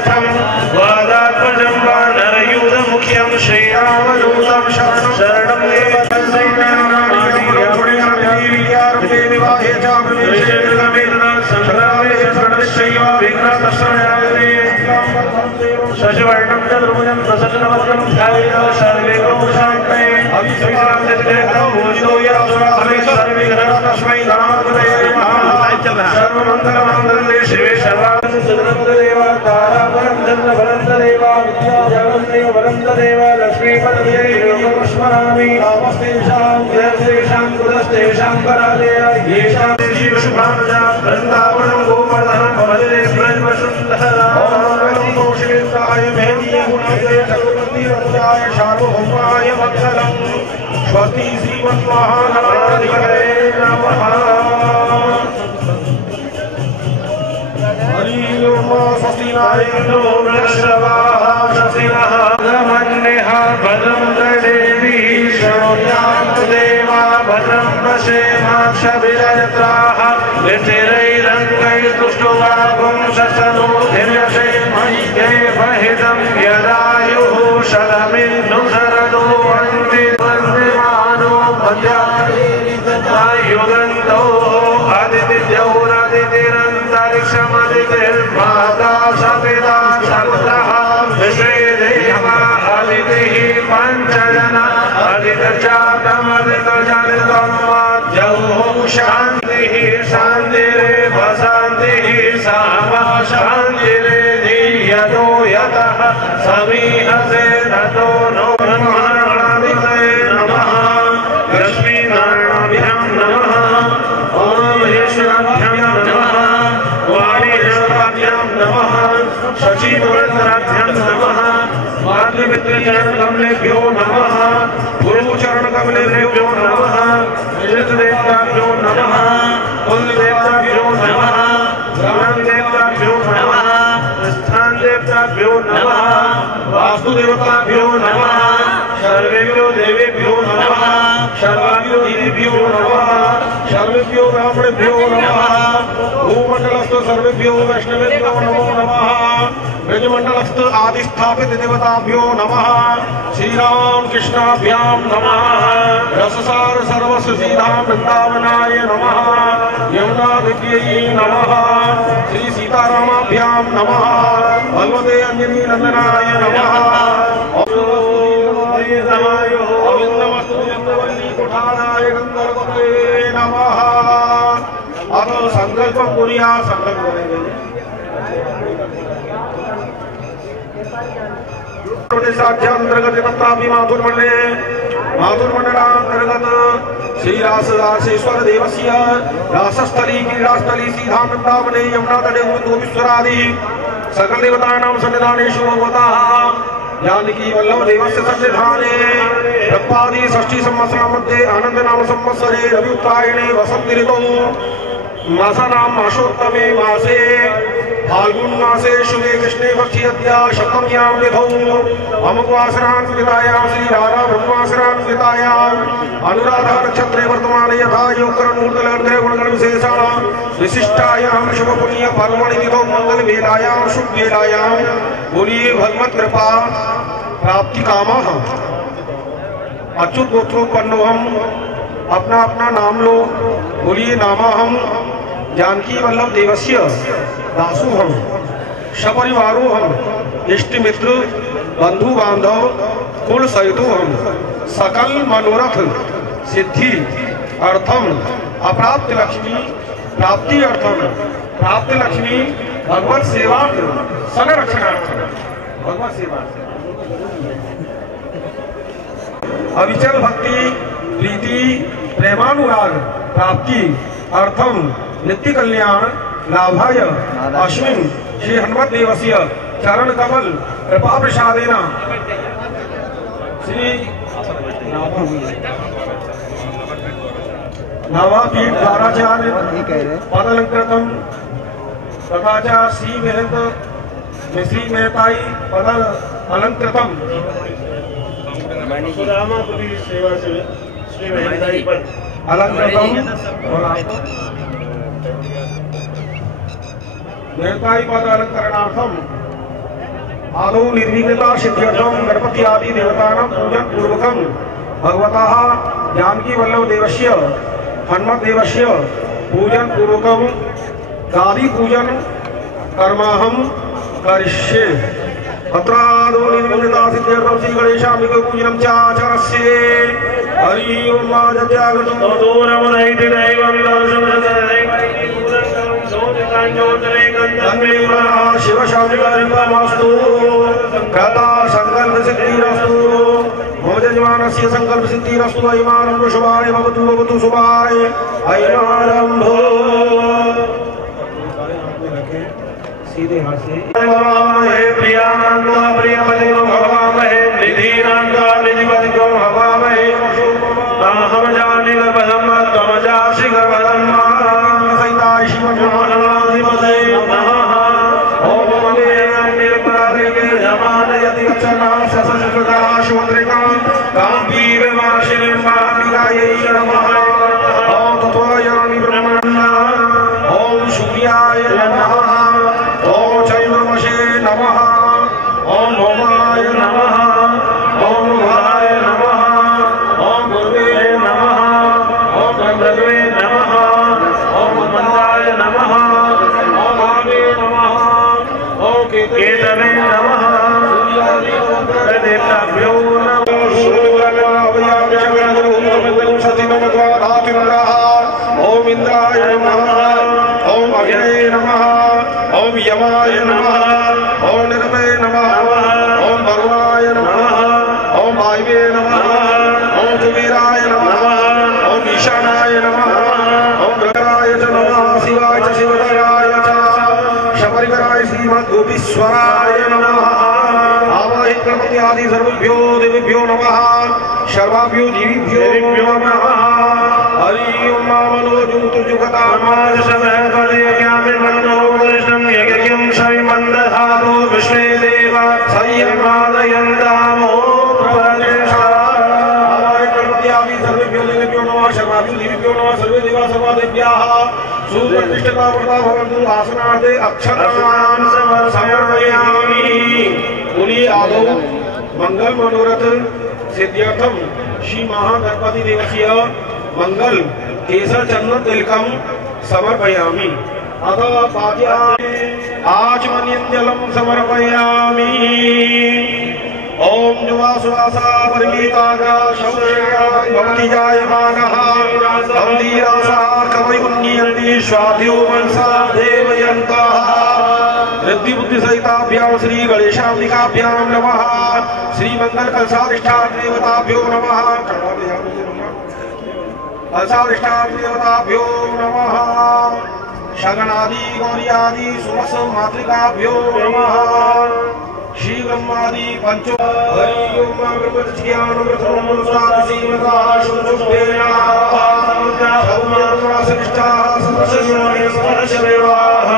वसिष्ठं वादात्मजं वानरयूथमुख्यं श्रीरामदूतं शरणं शशिवर्णं चतुर्भुजं प्रसन्नवदनं ध्यायेत् सर्वे शान्तये तस्मै सर्वमङ्गलमाङ्गल्ये शिवे सर्वार्थदेव तारावरन्ददेव विद्यावरन्ददेव लक्ष्मीपदये योगस्मरामि नमस्तेषां जयस्तेषां कुलस्तेषां करालय येषां शिवशुभानुजा वृन्दावनं गोवर्धनं भवते ब्रह्मसुन्दरा शिवाय मेदीय गुणाय चक्रवर्तीय सार्वभौमाय मंगलम् स्वस्ति श्रीमन्महागणाधिपतये नमः। हरि ओम स्वस्ति न इन्द्रो वृषभाः स्वस्तिनः मन्यः भद्रं देवी शृणुयान्तु देवा भद्रं पश्येमाक्षभिर्यत्राः स्थिरैरङ्गैस्तुष्टुवागुं शशनोभिर्यशे देवहितं यदायुः शतमिन्दुशरदो वन्ति वन्दमानो मध्यायुगन्तो अदितिर्माता सपिता सपुत्रः विश्वेदेवा अदितिः पञ्चजना अदितजातमदितजनितं मध्यौ शान्तिः शान्तिरेव शान्तिः सामा शान्तिरेधि यतो यतः समीहसे ततो नो ब्रह्मणादितये नमः। लक्ष्मीनारायणाभ्यां नमः। ॐ महेश्वराभ्यां नमः। वाणीश्वराभ्यां नमः। शचीपुरन्दराभ्यां नमः। मातृपितृचरणकमलेभ्यो नमः। गुरुचरणकमलेभ्यो नमः। इष्टदेवताभ्यो नमः। कुलदेवताभ्यो नमः। ग्रामदेवताभ्यो नमः। स्थानदेवताभ्यो नमः। वास्तुदेवताभ्यो नमः। सर्वेभ्यो देवेभ्यो नमः। सर्वाभ्यो देवीभ्यो नमः। सर्वेभ्यो ब्राह्मणेभ्यो नमः। भूमण्डलस्थ सर्वेभ्यो वैष्णवेभ्यो नमो नमः। ब्रजमण्डलस्थ आदिस्थापित देवताभ्यो नमः। श्रीराम कृष्णाभ्यां नमः। रससार सर्वस्व सीधाम वृंदावनाय नमः। यमुनादिव्यै नमः। श्री सीतारामाभ्यां नमः। भगवते अंजनी नंदनाय नमः। नमः। अब संकल्प कुरिया संकल्प अंतर्गत तत्रापि माधुर्मंडलांतर्गत श्री रासेश्वर देवस्य रासस्थली क्रीडास्थली सीधा वृंदावने यमुना तटे गोविश्वरादि सकल देवतानां सन्निधानेषु भगवतः जानकी वल्लभ देवस्य सन्निधाने रप्पादि षष्ठी संवत्सर मध्ये आनंद नाम संवत्सरे रवि उत्तरायणे वसंत ऋतौ मासानां मासोत्तमे मासे फाल्गुन मासे शुभे कृष्णे पक्षे अद्य शतम्यां तिथौ अमुकवासरान्वितायां श्री राधा ब्रह्मवासरान्वितायां अनुराधा नक्षत्रे वर्तमाने यथा योगकरणमूर्तलग्ने गुणगण विशेषाण विशिष्टायां शुभ पुण्य पर्वणि तिथौ मंगल वेलायां शुभ वेलायां बोलिए भगवत कृपा प्राप्ति कामः। अच्युत गोत्रोत्पन्नो हम अपना अपना नाम लो। बोलिए नामा हम जानकी वल्लभ देवस्य दासु हम सपरिवारो हम इष्ट मित्र बंधु बांधव कुल सहितु हम सकल मनोरथ सिद्धि अर्थम अप्राप्त लक्ष्मी प्राप्ति अर्थम प्राप्त लक्ष्मी भगवत सेवार्थ संरक्षणार्थ भगवत सेवा अविचल भक्ति प्रीति प्रेमानुराग प्राप्ति अर्थम नित्य कल्याण लाभाय अस्मिन् श्री हनुमत देवस्य चरण कमल कृपा प्रसादेन श्री नवापीठ द्वाराचार्य पदलंकृतम तथा च श्री मिश्री मेहताई पद अलंकृतम सेवा से श्री मेहताई पद अलंकृतम मेहताई पद अलंकरणार्थम आदौ निर्विघ्नता सिद्ध्यर्थं गणपति आदि देवतानां पूजन पूर्वकं भगवतः जानकी वल्लभ देवस्य हनुमत देवस्य पूजन पूर्वकं गादी पूजन कर्माहं करिष्ये। अत्रादौ निर्विघ्नता सिद्ध्यर्थं श्री गणेशाम्बिके पूजनं च आचरस्ये। हरि ओम माजत्यागतो दूरमुदैति दैवं शिव शांतिमस्तु कथा संकल्प सिद्धिरस्तु मम यजमानस्य संकल्प सिद्धिरस्तु। अयमारंभो शुभाय भवतु भवतु शुभाय अयमारंभो। सीधे हाथ से हवामहे प्रियानंद प्रियमतिं हवामहे निधिनंद निधिपतिं हवामहे। हम जानिल पदम तम जासिग पदम सहिताय शिवनाधिपते नमः। ओम वन्दे निर्मलादेवी जमानयति वचना ससंस्कृता शुद्रिका काम्पीरमाशिनीं महाकायै नमः। ओम तत्त्वयामि ब्रह्मण्य। ओम सूर्याय नमः। ओम चंद्रमसे नमः। ओम भौमाय नमः। ओम भाय नमः। ओम गुरुवे नमः। ओम ब्रह्मवे नमः। ओम मंदाय नमः। ओम भावे नमः। ओम केतवे नमः। देवताभ्यो नमः। ओम इंद्राय नमः। ओम अग्नये नमः। ओम यमाय नमः। ओम निरते नमः। ओम भगवाय नमः। ओम वायवे नमः। ओम कुबेराय नमः। ओम ईशानाय नमः। ओम ग्रहराय च नमः। शिवाय च शिवराय च शबरिकराय श्रीमद्गोपीश्वराय नमः। आवाहि गणपति आदि सर्वेभ्यो देवेभ्यो नमः। सर्वाभ्यो जीवेभ्यो नमः। हरि ओम मनोजुतुजुगतामाज समहपदे ज्ञाने मनोदर्शनं यज्ञं श्रीमन्दधातु विष्णे देव संयमादयन्तामो प्रदेशा। आवाहि गणपति आदि सर्वेभ्यो देवेभ्यो नमः। सर्वाभ्यो जीवेभ्यो नमः। सर्वे देवा सर्वादेव्याः सुप्रतिष्ठिता व्रता भवन्तु। आसनार्थे अक्षतान् समर्पयामि। मुनि आदौ मंगल मनोरथ सिद्ध्यर्थं श्री महागणपति देवस्य मंगल केसर चंदन तिलकम समर्पयामि। अथ पाद्यामि आचमनीयं जलं समर्पयामि। ओम जुवासुवासा परिमीतागा शौर्या भक्ति जायमानः धीरासा कवयुन्नियन्ति स्वाध्यो मनसा देवयन्तः। रिद्धि बुद्धि सहिताभ्यां श्री गणेशाम्बिकाभ्यां नमः। श्री मंगल कलशाधिष्ठान देवताभ्यो नमः। कलशाधिष्ठान देवताभ्यो नमः। शगणादि गौर्यादि सुमस मातृकाभ्यो नमः। श्री ब्रह्मादि पंचो हरि ओम ब्रह्मज्ञान प्रथम स्वादिसीमता शुद्धेना सौम्यवासनिष्ठा सर्वस्वये स्पर्शदेवाः।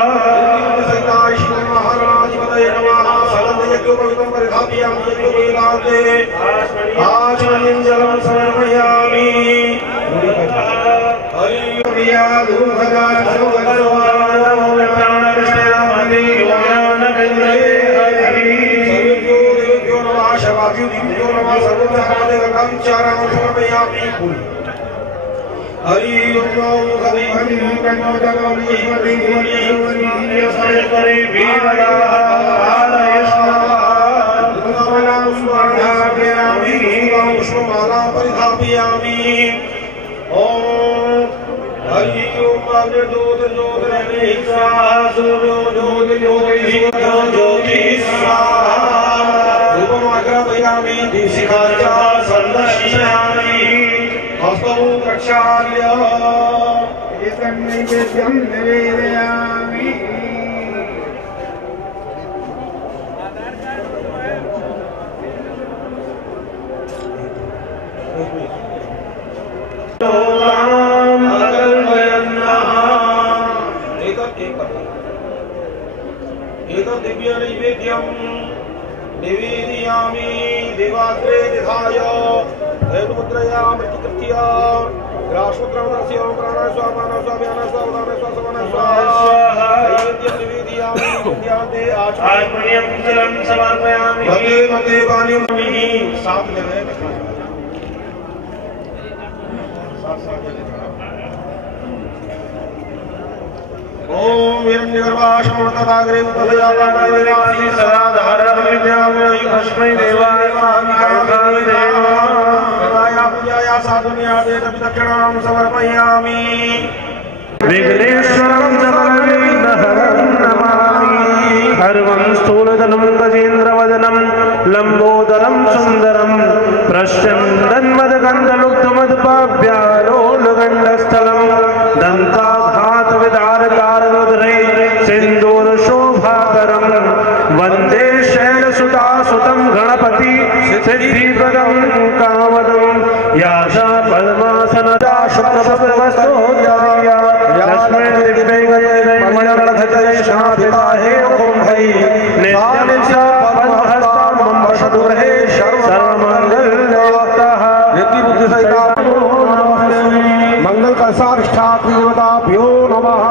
सहिताय शिव महाराधिपतये नमः। सगन्ध यज्ञोपवीतं परिधापयामि यज्ञोपवीतान्ते आचमनीयं जलं समर्पयामि। हरि प्रिया धूपदा सौगतवानमो प्राणकृष्णेनामति योगानकन्द्रे सर्वेभ्यो देवेभ्यो नमः। शर्वाभ्यो दीभ्यो नमः। सर्वोपचारादि गंगाचारां समर्पयामि। हरि ओम हरि हरि कन्नोदगौरी हरि हरि हरि वीरदाः आलयस्वाहा स्मरणाभ्यामि पुष्पमाला परिधापयामि। ओम हरि ओम अग्निज्योति ज्योतिरग्नि स्वाहा सूर्यो ज्योति ज्योति ज्योति स्वाहा। धूपमाघ्रापयामि दीपशिखा च सन्दर्शयामि। हस्तौ प्रक्षाल्य एतन्नैवेद्यं निवेदयामि। एतत् दिव्य नैवेद्यं निवेदयामि। देवाग्रे निधाय हेतुमुद्रया मृत्युकृत्य राष्ट्रद्रवदस्य ओम प्राणाय स्वाहा स्वाव्यानाय स्वावदानाय स्वासवनाय स्वाहा नैवेद्यं निवेदयामि विद्यान्ते आचमनीयं जलं समर्पयामि वन्दे वन्दे वाणीं साथ ले रहे ओम हिरण्यगर्भाशमतदाग्रे तदयादाग्रे सदा धारण विद्यामय कस्मै देवाय महाकाय देवाय पूजाया साधुन्या देव दक्षिणां समर्पयामि विघ्नेश्वरं सबलविघ्नहरं नमामि सर्वं स्थूलधनं गजेन्द्रवदनं लम्बोदरं सुन्दरं प्रश्यन्दन्मदगन्धलुब्धमदपाभ्यालोलगण्डस्थलं दन्ताघातविदारकाररुद्रे सिन्दूरशोभाकरं वन्दे शैलसुतासुतं गणपति सिद्धिप्रदं कामदं यासा पद्मासनदा शुक्रवस्तोद्याया लक्ष्मी दिव्यै गजै मणिगणधजै शान्तिताहे ओम भै नित्यानित्या पद्महस्तं मम वशदुर्हे सर्वमङ्गलयुक्तः नित्यबुद्धिसहिता मंगल कलशाधिष्ठात्रिदेवताभ्यो नमः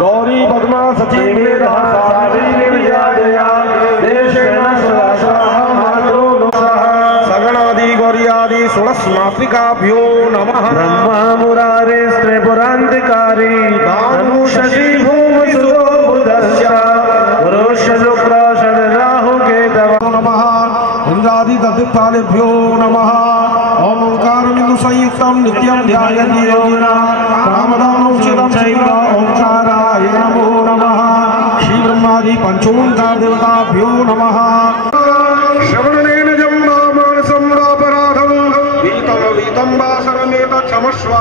गौरी पद्मा सती मेधा सावित्री विजया देशेन सदाशाः मातरो नमः सगणादि गौर्यादि षोडश मातृकाभ्यो नमः ब्रह्मा मुरारे त्रिपुरान्तिकारी भानु शशि भूमिसुतो बुधश्च पुरुष शुक्र शनिराहु केतव नमः इंद्रादि दत्तालेभ्यो नमः ओम ओंकारबिंदु संयुक्तं नित्यं ध्यायन्ति योगिनः कामदामोक्षदं चैव ओंकाराय नमो नमः श्री ब्रह्मादि पंचोंकार देवताभ्यो नमः श्रवणेन जम्बामानसं वापराधं वीतं वा सर्वमेत क्षमस्व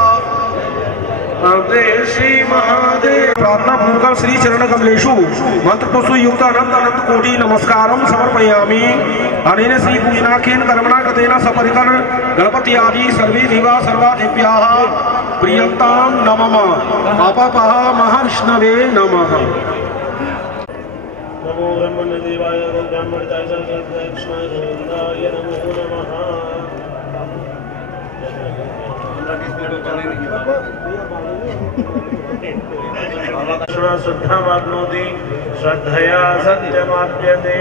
श्री महादेव प्रार्थना पूर्वक श्री चरण कमलेषु मंत्र पुष्प युक्त अनंत अनंत कोटि नमस्कारं समर्पयामि अनेन श्री पूजनाख्येन कर्मणा कृतेन सपरिकर गणपति आदि सर्वे देवा सर्वा देव्याः प्रियन्तां नमः पापपः महाविष्णवे नमः नमो ब्रह्मण्यदेवाय ब्रह्मणिताय सर्वक्षमाय नमो नमः शुद्धमाप्नोति श्रद्धया सत्यमाप्यते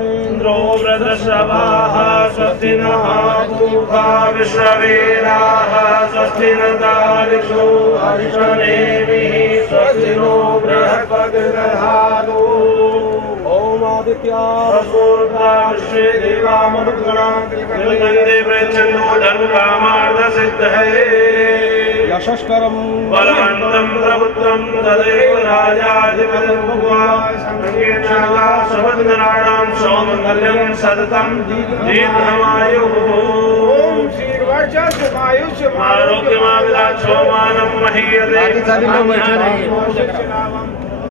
इंद्रो वृद्धश्रवाः स्वस्ति नः पूषा विश्ववेदाः स्वस्ति न तारिषो अरिष्टनेमिः स्वस्ति नो बृहस्पतिर्दधातु ओम आदित्याः विश्वे देवा मरुद्गणाः वन्दे प्रयच्छन्नो धर्मकामार्थसिद्धये यशस्करं बलवन्तं प्रभुत्वं तदेव राजाधिपतिं भुवा संकीर्णा सुभद्राणां सौमङ्गल्यं सततं दीर्घमायुः आरोग्यमाविदाक्षोमानं महीयते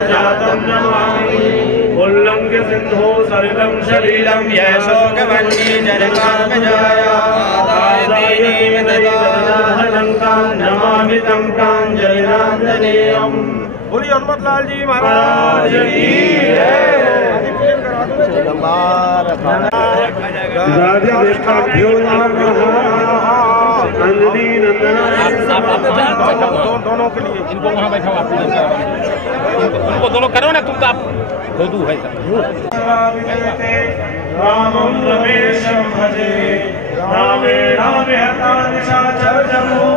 जातं नमामि उल्लङ्घ्य सिन्धो सलिलं शरीरं यशोकवन्ये जरकार्मजाया नमामि तं प्राञ्जलिराञ्जनेयम्। बोलिए हनुमत लाल जी महाराज की राजाभ्यो नमः अंजलि दोनों के लिए इनको वहाँ बैठा हुआ उनको दोनों करो ना तुम तो आप दो है रामं रमेशं भजे रामे रामे हता निशाचरजमो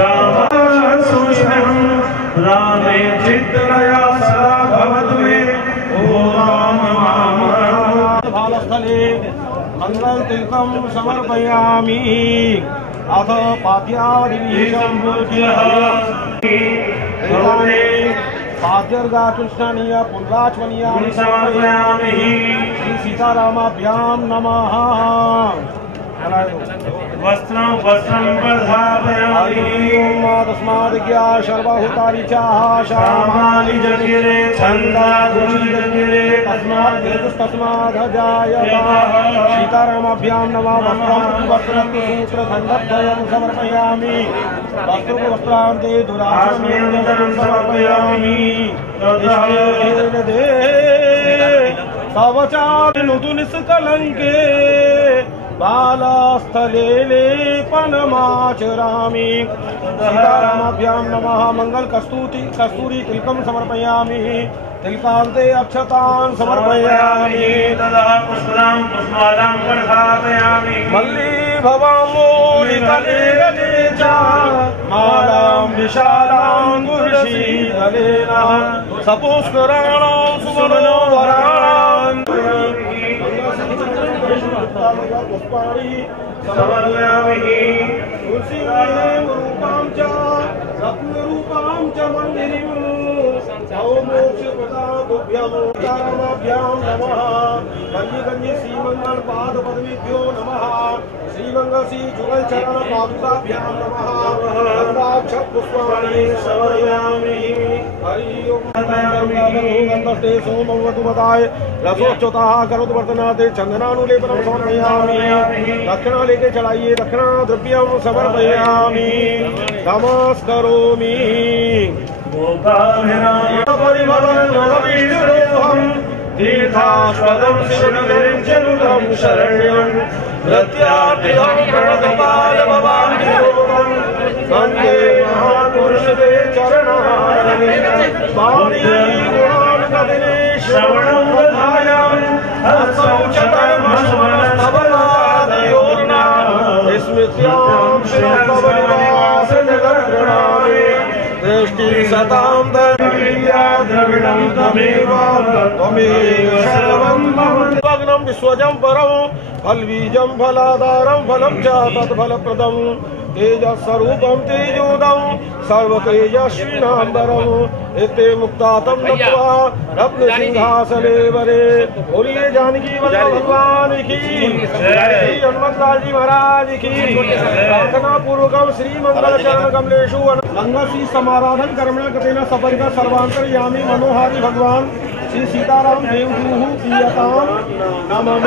रामान् सूक्ष्मं रामे चित्तया सदा भवतु मे ओ राम भालस्थले मंगलतिलकं समर्पयामि अथ पाद्यादिभिः सम्पूज्यः पाद्यर्गा कृष्णनीय पुल्लाचमनीयानि समर्पयामि श्री सीतारामाभ्यां नमः। वस्त्रं प्रधापयामि तस्माद्ज्ञा सर्वहुतानि चाह शामानि जगिरे छन्दागुंसि जगिरे तस्मादजायता सीतारामाभ्यां नमः वस्त्रं सूत्रखण्डद्वयं समर्पयामि वस्त्रान्ते दुरास्मेन्दं समर्पयामि सवचानुतु निष्कलङ्के बालास्थले लेपनमाचरामि सीतारामाभ्यां नमः मंगल कस्तूरी तिलकं समर्पयामि तिलकान्ते अक्षतान् समर्पयामि तदा पुष्पां पुष्पमालां प्रधापयामि मल्ली भवामूलितले गले च मालां विशालां गुरुशीलेन सपुष्कराणां सुमनोहराणां पुष्पाणि समर्पयामि तुलसीं रूपां च रत्नरूपां च मन्दिरीं मोक्षप्रदातुभ्यं सीतारामाभ्यां नमः गंजी श्रीमंगल पाद पद्मेभ्यो नमः श्रीमंगल श्री जुगल चरण पादुकाभ्यां नमः गंधाक्षत पुष्पाणि समर्पयामि हरि ओम गंधस्ते सोमवतुमताय रसोच्युतः करोद्वर्तनाते चंदनानुलेपनं समर्पयामि दक्षिणा लेके चढ़ाइए दक्षिणा द्रव्यं समर्पयामि नमस्करोमि परिमलम् तीर्थास्पदं शिवनिर्जनुतं शरण्यं प्रत्यार्थिहं प्रणतपालभवान्विरोधं वन्दे महापुरुषते चरणारविन्दं स्वामी गुणान्कदिने श्रवणं दधायां हर्षौचतमस्मरस्तबलादयोर्ना स्मृत्यां श्रीरङ्गवनिवासजगद्गणामे दृष्टि सतां द्रविणं तमेव त्वमेव सर्वं भवनं विश्वजं परं फलबीजं फलाधारं फलं च तत्फलप्रदं तेजस्वरूपं तेजोदं सर्वतेजस्विनाम्बरम् एते मुक्तातं नत्वा रत्नसिंहासने वरे। बोलिए जानकी भगवान की, श्री हनुमतलाल जी महाराज की। प्रार्थना पूर्वकं श्री मंगल चरण कमलेषु गंगासी समाराधन कर्मणा कृतेन सपरिकर सर्वांतर्यामी मनोहारी भगवान श्री सीताराम देवगुरुः प्रियतां नमः।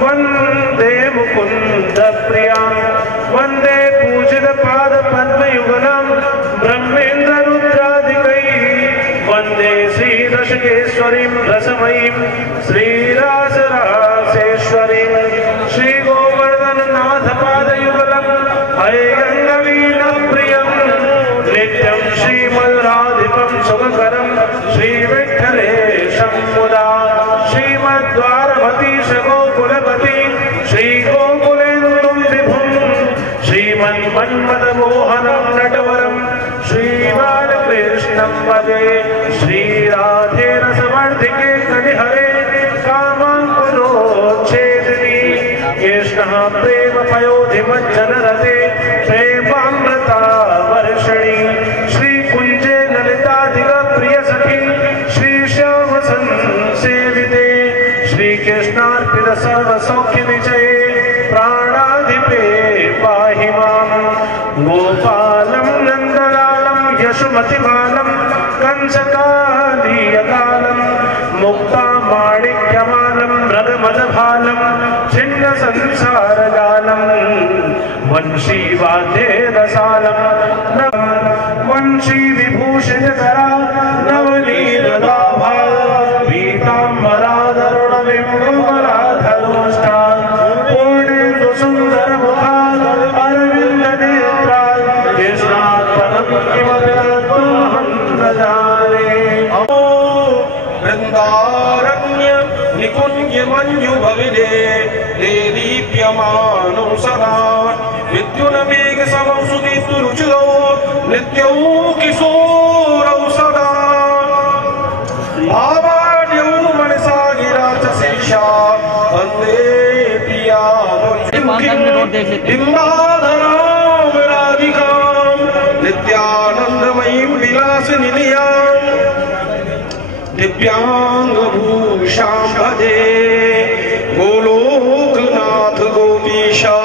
वंदे मुकुंद प्रिया वंदे पूजित पाद पद्मयुगलम ब्रह्मेन्द्र रुद्रादिकै वंदे श्री दशकेश्वरीं रसमयीं श्रीरासरासेश्वरीं श्री गोवर्धन नाथ पादयुगलम हरे गंगवीण प्रियं नित्यं श्रीमद्राधिपं सुखकरं श्री विठ्ठलेशं मुदा श्रीमद्वारपति गोकुलपति श्री गोकुलेन्दुं विभुं श्रीमन्मन्मथमोहनं नटवरं श्रीबालकृष्णं वदे श्रीराधे रसवर्धिके कलिहरे कामाकुलोच्छेदिनी कृष्णः प्रेम पयोधिमज्जनरते प्रेमामृता वर्षिणी श्रीकुञ्जे ललिताधिक प्रिय सखी श्रीश्याम संसेविते श्रीकृष्णार्पित सर्वसौख्य विजये प्राणाधिपे पाहि मां गोपालं नन्दलालं यशोमतिमालं कंसकालीयकालं मुक्तामाणिक्यमालं मृगमदभालं छिन्नसंसारजालं वंशीवाद्येरसालं वंशीविभूषितकरा नवनीरदाभा पीताम्बराधरुणबिम्बराधरोष्टा पूर्णेन्दु सुन्दर मुखाद अरविन्द नेत्रा कृष्णात् परं किमपि तत्त्वमहं न जाने। वृंदारण्य निकुंज मंजु भविदे दे दीप्यमानो सदा विद्युन मेघ समं सुदीप्त रुचिरो नित्यौ किशोरौ सदा भावाड्यौ मनसा गिरा च शीर्षा वन्दे प्रिया बिम्बाधरां राधिकां नित्यानन्दमयीं विलासनिलयां दिव्यांगभूषां भजे गोलोकनाथ गोपीशा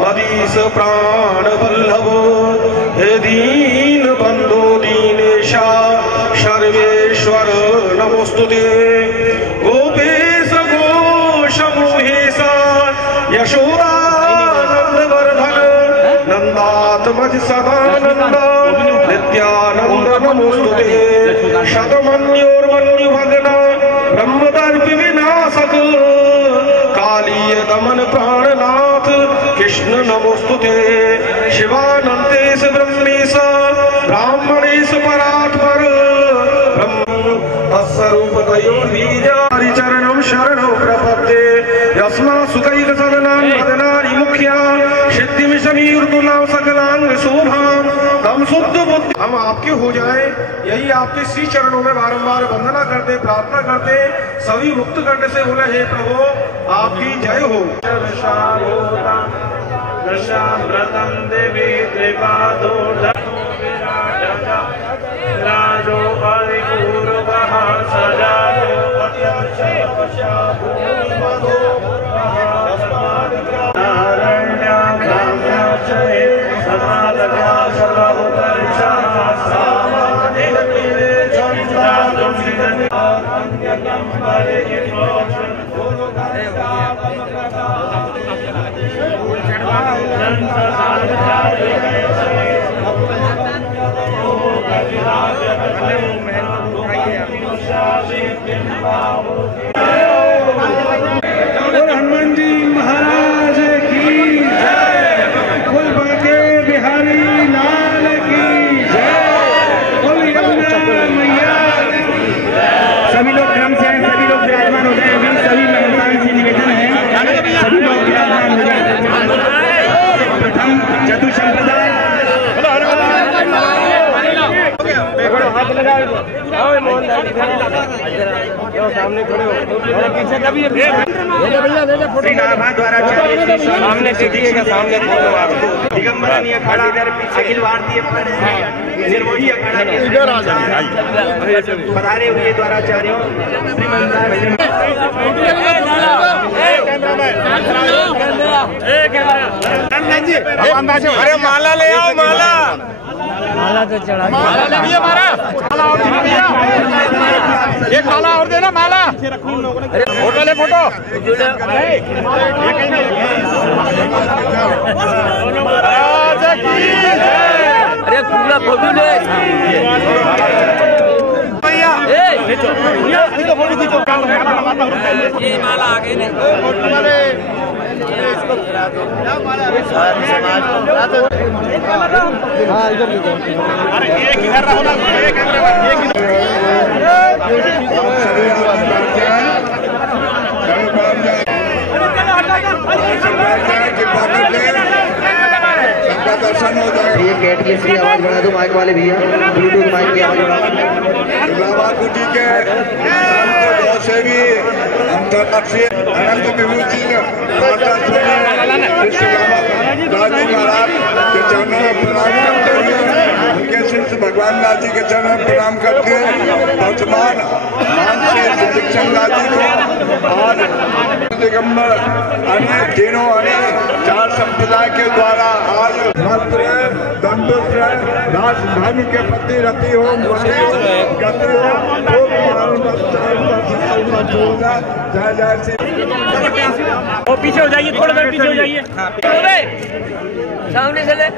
मदीस प्राणवल्लभ हे दीनबन्धो दीनेशा सर्वेश्वर नमोस्तुते गोपेश घोषमोहेश यशोदानन्दवर्धन नन्दात्मज सदानन्द नित्यानन्द नमोस्तुते शतमन्योर्मन्युभग्न ब्रह्मदर्पि विनाशक कालीय दमन प्राणनाथ कृष्ण नमोस्तुते शिवानन्देश ब्रह्मेश ब्राह्मणेश परात्पर तत्स्वरूपतयोर्बीजारि चरणं शरणं प्रपद्ये यस्मात् सुखैकसदनां वदनानि मुख्या सिद्धिमिशमीर्दुलां सकलांग शोभां तम शुद्ध बुद्धि हम आपके हो जाए, यही आपके श्री चरणों में बारंबार वंदना करते प्रार्थना करते सभी मुक्त करने से बोले हे प्रभु आपकी जय हो। दशाव्रतं देवी त्रिपादो राजो हरिपूर्वः सजातो हनुमान जी महाराज की जय, कुल बाके बिहारी लाल की जय, कुल यमुना मैया। सभी लोग क्रम से आए, सभी लोग विराजमान हो जाए। अभी सभी मेहमान से निवेदन है, सभी लोग विराजमान हो जाए। प्रथम जदु संप्रदाय हाथ लगाओ सामने खड़े हो पीछे कभी सामने से दिखेगा सामने दिगंबरन अखाड़ा अखिल भारतीय निर्मोही अखाड़ा पधारे हुए द्वाराचार्यों अरे माला ले आओ, माला माला तो चढ़ा माला ले भैया, माला और भैया एक माला और देना माला। फोटो ले फोटो अरे पूरा फोटो ले ये माला आगे नहीं अरे एक इधर रहो ना, एक दर्शन हो जाएगा। ये गेट की इसकी आवाज बढ़ा दो, माइक वाले भैया ब्लूटूथ माइक की आवाज बढ़ा दो। कुटी के से भी अंतर्राष्ट्रीय अनंत विभूति राजू महाराज के चरणों में प्रणाम करते हुए उनके शिष्य भगवान नाथ जी के चरणों में प्रणाम करते हुए वर्तमान दीक्षण नाथ जी को और दिगंबर अनेक तीनों अनेक चार संप्रदाय के द्वारा आज धर्म के प्रति रति हो गति हो पीछे हो जाइए, थोड़ा देर पीछे हो जाइए। सामने से ले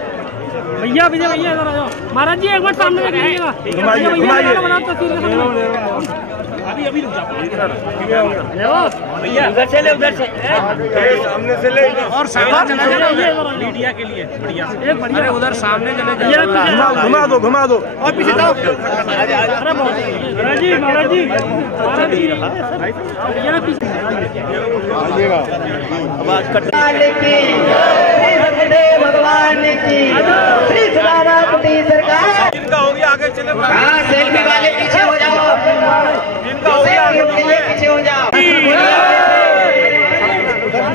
भैया भैया भैया इधर आ जाओ। महाराज जी एक बार सामने देखिएगा। भैया उधर से ले, उधर से सामने से ले और सामने मीडिया के लिए बढ़िया, एक बढ़िया उधर सामने चले जाओ, घुमा दो और पीछे जाओ। अरे महाराज जी, महाराज जी, भगवान की श्री सुदामापति सरकार। इनका हो गया, आगे चले। हाँ, सेल्फी वाले पीछे हो जाओ, इनका हो गया, पीछे हो जाओ।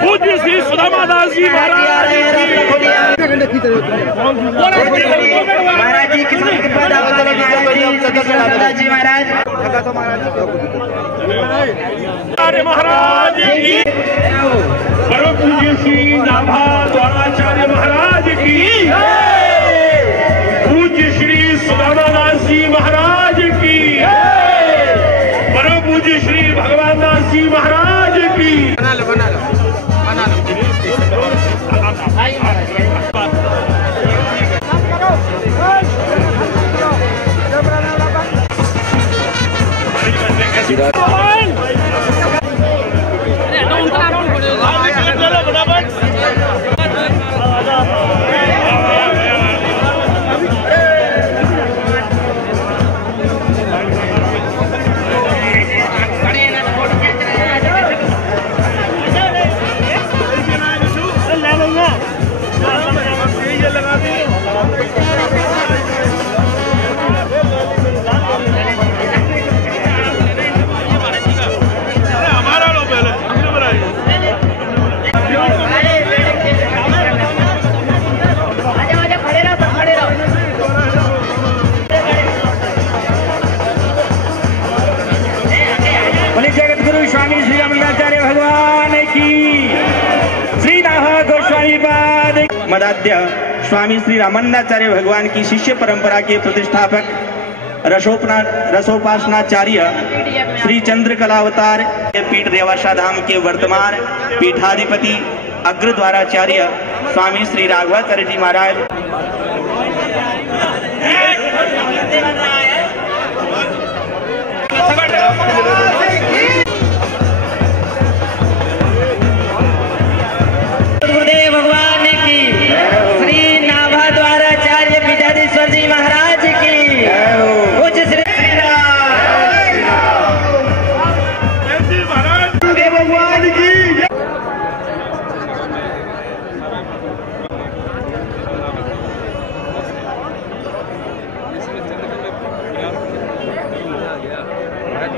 पूज्य श्री सुदामादास जी महाराज जी की जी महाराज महाराज की, परम पूज्य श्री नाभा द्वाराचार्य महाराज की, पूज्य श्री सुदामादास जी महाराज की, परम पूज्य श्री भगवान दास जी महाराज की। बना लो स्वामी श्री रामंदाचार्य भगवान की, श्री नाभा गोस्वामी पाद मदाध्य स्वामी श्री रामंदाचार्य भगवान की शिष्य परंपरा के प्रतिष्ठापक रसोपासनाचार्य श्री चंद्रकलावतार पीठ रेवासा धाम के वर्तमान पीठाधिपति अग्रद्वाराचार्य स्वामी श्री राघवाचार्य जी महाराज। भगवान की, श्री नाभा द्वाराचार्य पीठाधीश्वर जी महाराज की, पूज्य श्री भगवान की।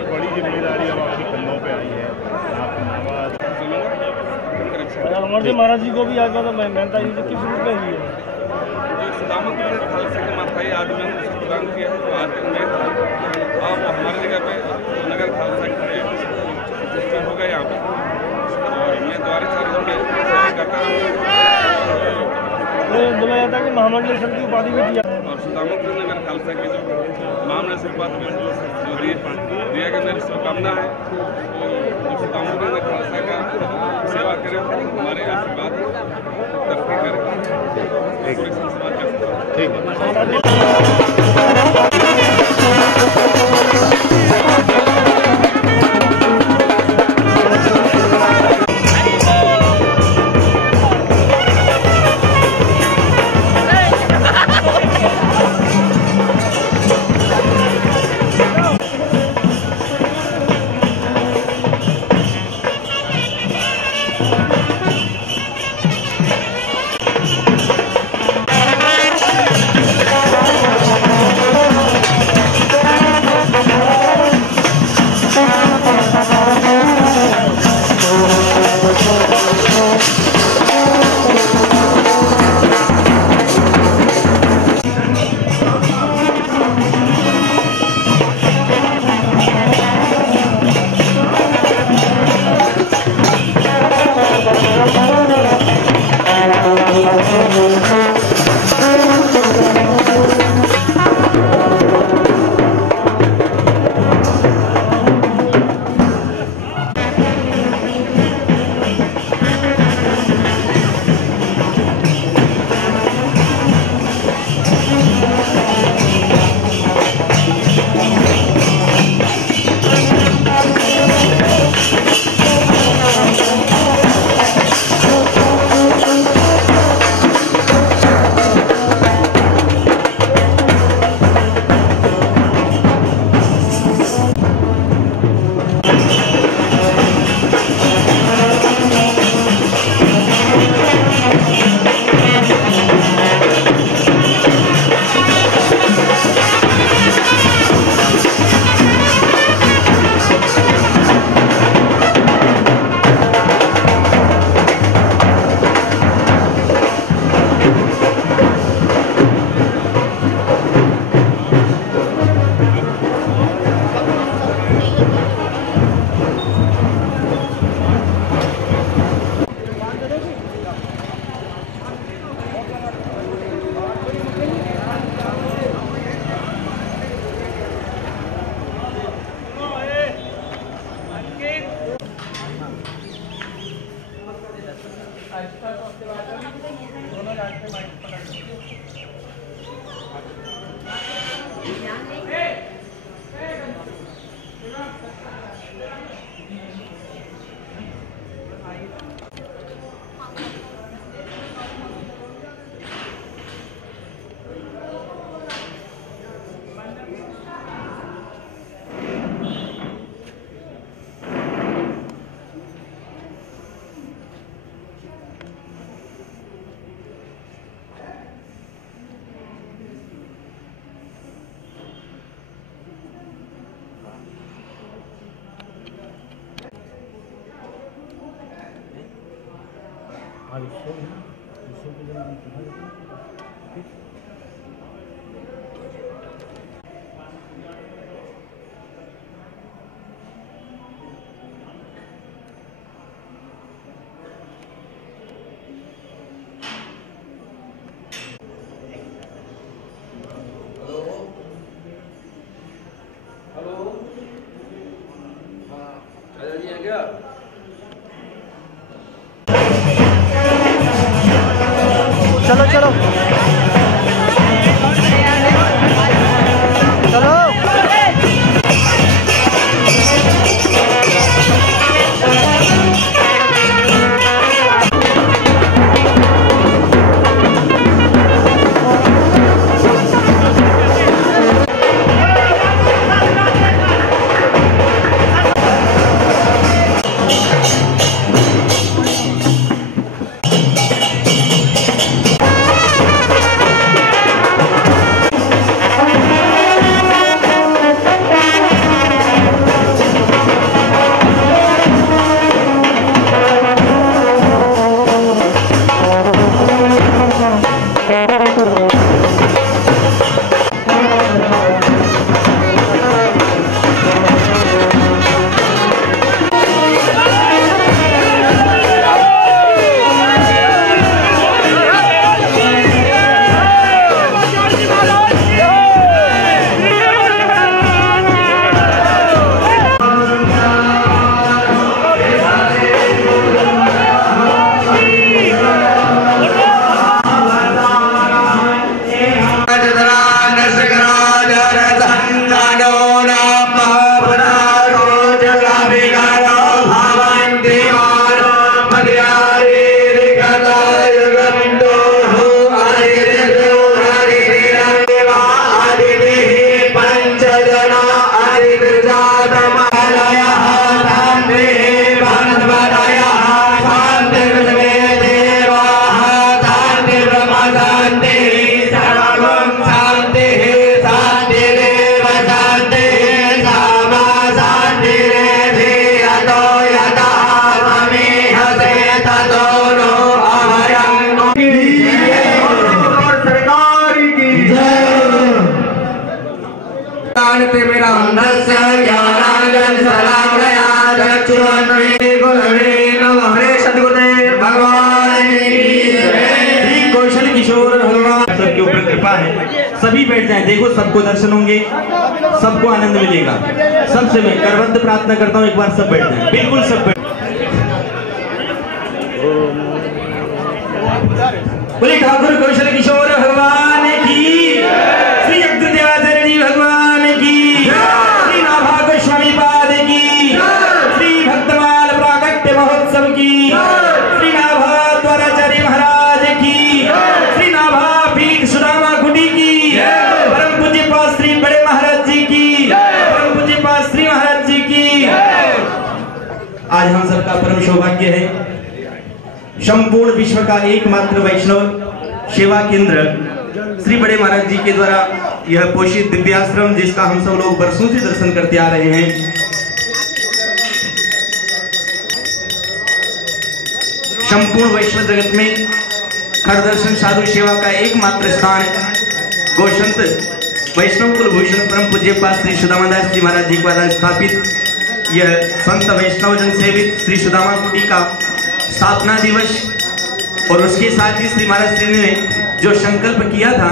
बड़ी जिम्मेदारी अब आपके कंधों पे आई है। अमर जी महाराज जी को भी आ गया था, मेहनता जी किस रूप में हुई है? खालसा के माथाई आदमी प्रदान किया है, तो आज तक मैं अब हमारी जगह पे नगर खालसा हो गया यहाँ पे, और मैं द्वाराचार्य के सेवा करता हूँ। बोला जाता है कि महामंडलेश्वर की उपाधि भी दिया, और सुदामुद्र नगर खालसा के जो महामंडलेश्वर उपाधि जो दिया गया, मेरी शुभकामना है तो सुदामुद्र नगर खालसा का सेवा करें, हमारे आशीर्वाद तरक्की करें, पूरे संस्कार कर Thank you. चलो चलो चलो सभी बैठ जाएं, देखो सबको दर्शन होंगे, सबको आनंद मिलेगा। सबसे मैं करबद्ध प्रार्थना करता हूँ, एक बार सब बैठ जाएं, बिल्कुल सब बैठ। बोले ठाकुर कौशल किशोर भगवान की, श्री अग्रदेवाचार्य जी भगवान की, श्री नाभा गोस्वामी पाद की, श्री भक्तमाल प्राकट्य महोत्सव की, श्री नाभा द्वाराचार्य महाराज की, श्री नाभा पीठ सुदामा कुटी की, परम पूज्य पास श्री बड़े महाराज जी की, परम पूज्य पास श्री महाराज जी की। आज हम सबका परम सौभाग्य है, संपूर्ण विश्व का एकमात्र वैष्णव सेवा केंद्र श्री बड़े महाराज जी के द्वारा यह पोषित दिव्याश्रम, जिसका हम सब लोग वर्षों से दर्शन करते आ रहे हैं। संपूर्ण वैष्णव जगत में खड़ दर्शन साधु सेवा का एकमात्र स्थान गोसंत वैष्णव कुल भूषण परम पूज्य पास श्री सुदामादास जी महाराज जी द्वारा स्थापित यह संत वैष्णव जन सेवित श्री सुदामा कुटी का स्थापना दिवस, और उसके साथ ही श्री महाराज श्री ने जो संकल्प किया था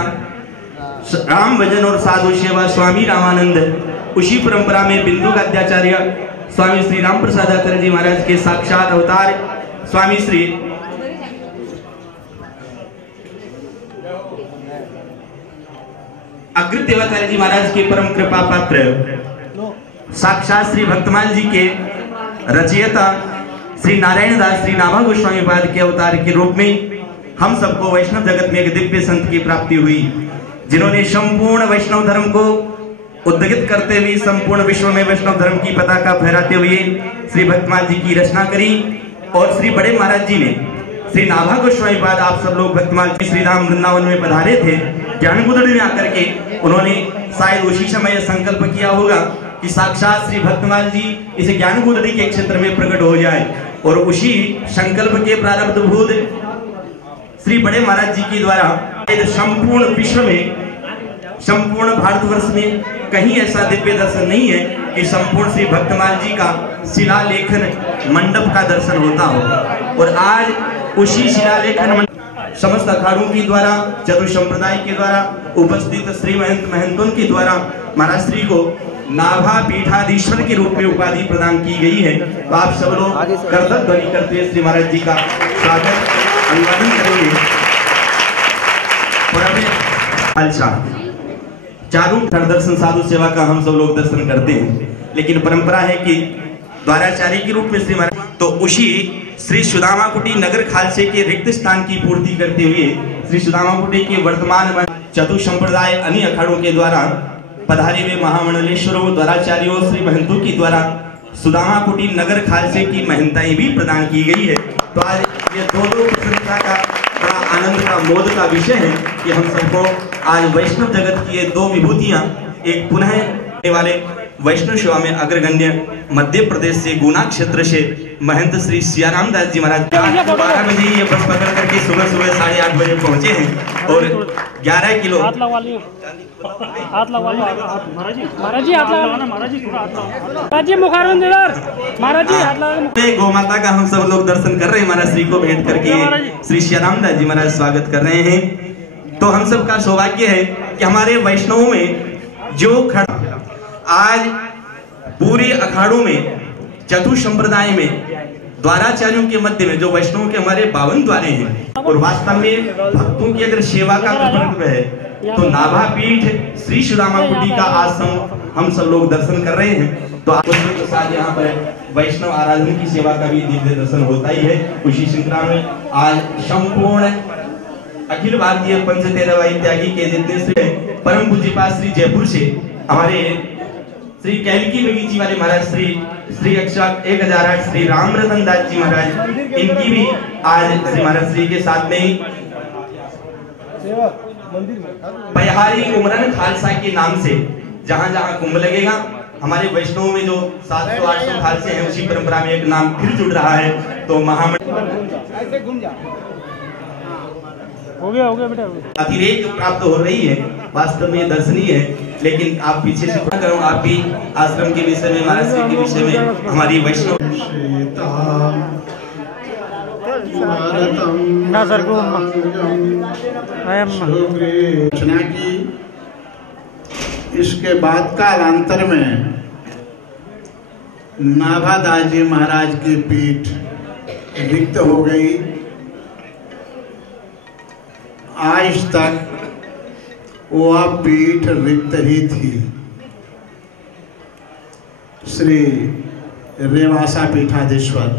राम भजन और साधु सेवा स्वामी रामानंद, उसी परंपरा में बिंदु गद्याचार्य स्वामी श्री राम प्रसाद आचार्य जी महाराज के साक्षात अवतार स्वामी श्री अग्रदेवाचार्य जी महाराज के परम कृपा पात्र साक्षात श्री भक्तमाल जी के रचयिता श्री नारायण दास श्री नाभा गोस्वामी पाद के अवतार के रूप में हम सबको वैष्णव जगत में एक दिव्य संत की प्राप्ति हुई, जिन्होंने संपूर्ण वैष्णव धर्म को उद्गीत करते हुए संपूर्ण विश्व में वैष्णव धर्म की पताका फहराते हुए श्री भक्तमाल जी की रचना करी। और श्री बड़े महाराज जी ने श्री नाभा गोस्वामी पाद, आप सब लोग भक्तमाल जी श्री राम वृंदावन में पधारे थे, ज्ञान गुदड़ी में आकर के उन्होंने शायद उसी समय संकल्प किया होगा कि साक्षात श्री भक्तमाल जी इस ज्ञान गुदड़ी के क्षेत्र में प्रकट हो जाए। और उसी संकल्प के प्रारब्धभूत श्री बड़े महाराज जी के द्वारा संपूर्ण विश्व में, संपूर्ण भारतवर्ष में कहीं ऐसा दिव्य दर्शन नहीं है कि संपूर्ण श्री भक्तमाल जी का शिलालेखन मंडप का दर्शन होता हो। और आज उसी शिलालेखन समस्त अखाड़ों के द्वारा, चतुर संप्रदाय के द्वारा उपस्थित श्री महंतों के द्वारा महाराज श्री को नाभा पीठाधीश्वर के रूप में उपाधि प्रदान की गई है। तो आप सब लोग करतब ध्वनि करते हुए श्री महाराज जी का स्वागत अभिवादन करेंगे। और अभी चारों दर्शन साधु सेवा का हम सब लोग दर्शन करते हैं, लेकिन परंपरा है कि द्वाराचार्य के रूप में श्री महाराज, तो उसी श्री सुदामा कुटी नगर खालसे के रिक्त स्थान की पूर्ति करते हुए श्री सुदामा कुटी के वर्तमान में चतुर संप्रदाय अन्य अखाड़ों के द्वारा पधारे हुए महामंडलेश्वरों द्वाराचार्यों श्री महंतों के द्वारा सुदामा कुटी नगर खालसे की महंताएं भी प्रदान की गई है। तो आज ये दो प्रसन्नता का बड़ा आनंद का मोद का विषय है कि हम सबको आज वैष्णव जगत की ये दो विभूतियां, एक पुनः वाले वैष्णव सेवा में अग्रगण्य मध्य प्रदेश से गुना क्षेत्र से महंत श्री सियाराम दास जी महाराज 12 बजे ये बस पकड़ करके सुबह 8:30 बजे पहुंचे हैं और 11 किलो हाथ लगवा लियो महाराज जी हाथ लगा महाराज जी थोड़ा हाथ लगा महाराज जी मुखारबंद महाराज जी हाथ लगा। गौ माता का हम सब लोग दर्शन कर रहे हैं, महाराज श्री को भेंट करके श्री सियाराम दास जी महाराज स्वागत कर रहे हैं। तो हम सब का सौभाग्य है कि हमारे वैष्णवों में जो खड़ा आज पूरे अखाड़ों में चतुर संप्रदाय में द्वाराचार्यों के मध्य में जो वैष्णवों के हमारे 52 द्वारे हैं, और वास्तव में भक्तों की अगर सेवा का कर्तव्य है तो नाभा पीठ श्री सुदामा कुटी का आश्रम हम सब लोग दर्शन कर रहे हैं। तो उसके साथ यहाँ पर वैष्णव आराधना की सेवा का भी दिव्य दर्शन होता ही है। उसी श्रृंखला में आज संपूर्ण अखिल भारतीय पंच तेरहवाई त्यागी के जितने श्री परम पूज्यपाद श्री जयपुर से हमारे श्री कैलकी बगीची वाले महाराज श्री अक्षर 1008 श्री राम रतन दास जी महाराज, इनकी भी आज श्री महाराज श्री के साथ में बिहारी उमरन खालसा के नाम से जहां जहां कुंभ लगेगा, हमारे वैष्णव में जो 700-800 खालसे हैं उसी परंपरा में एक नाम फिर जुड़ रहा है। तो हो गया बेटा, अतिरेक प्राप्त हो रही है, वास्तव में दर्शनीय है। लेकिन आप पीछे से करूँ, आप भी आश्रम के विषय में, महाराज श्री के विषय में, हमारी वैष्णव रचना की। इसके बाद कालांतर में नाभा दास जी महाराज की पीठ रिक्त हो गई। आज तक वह पीठ रिक्त ही थी। श्री रेवासा पीठाधीश्वर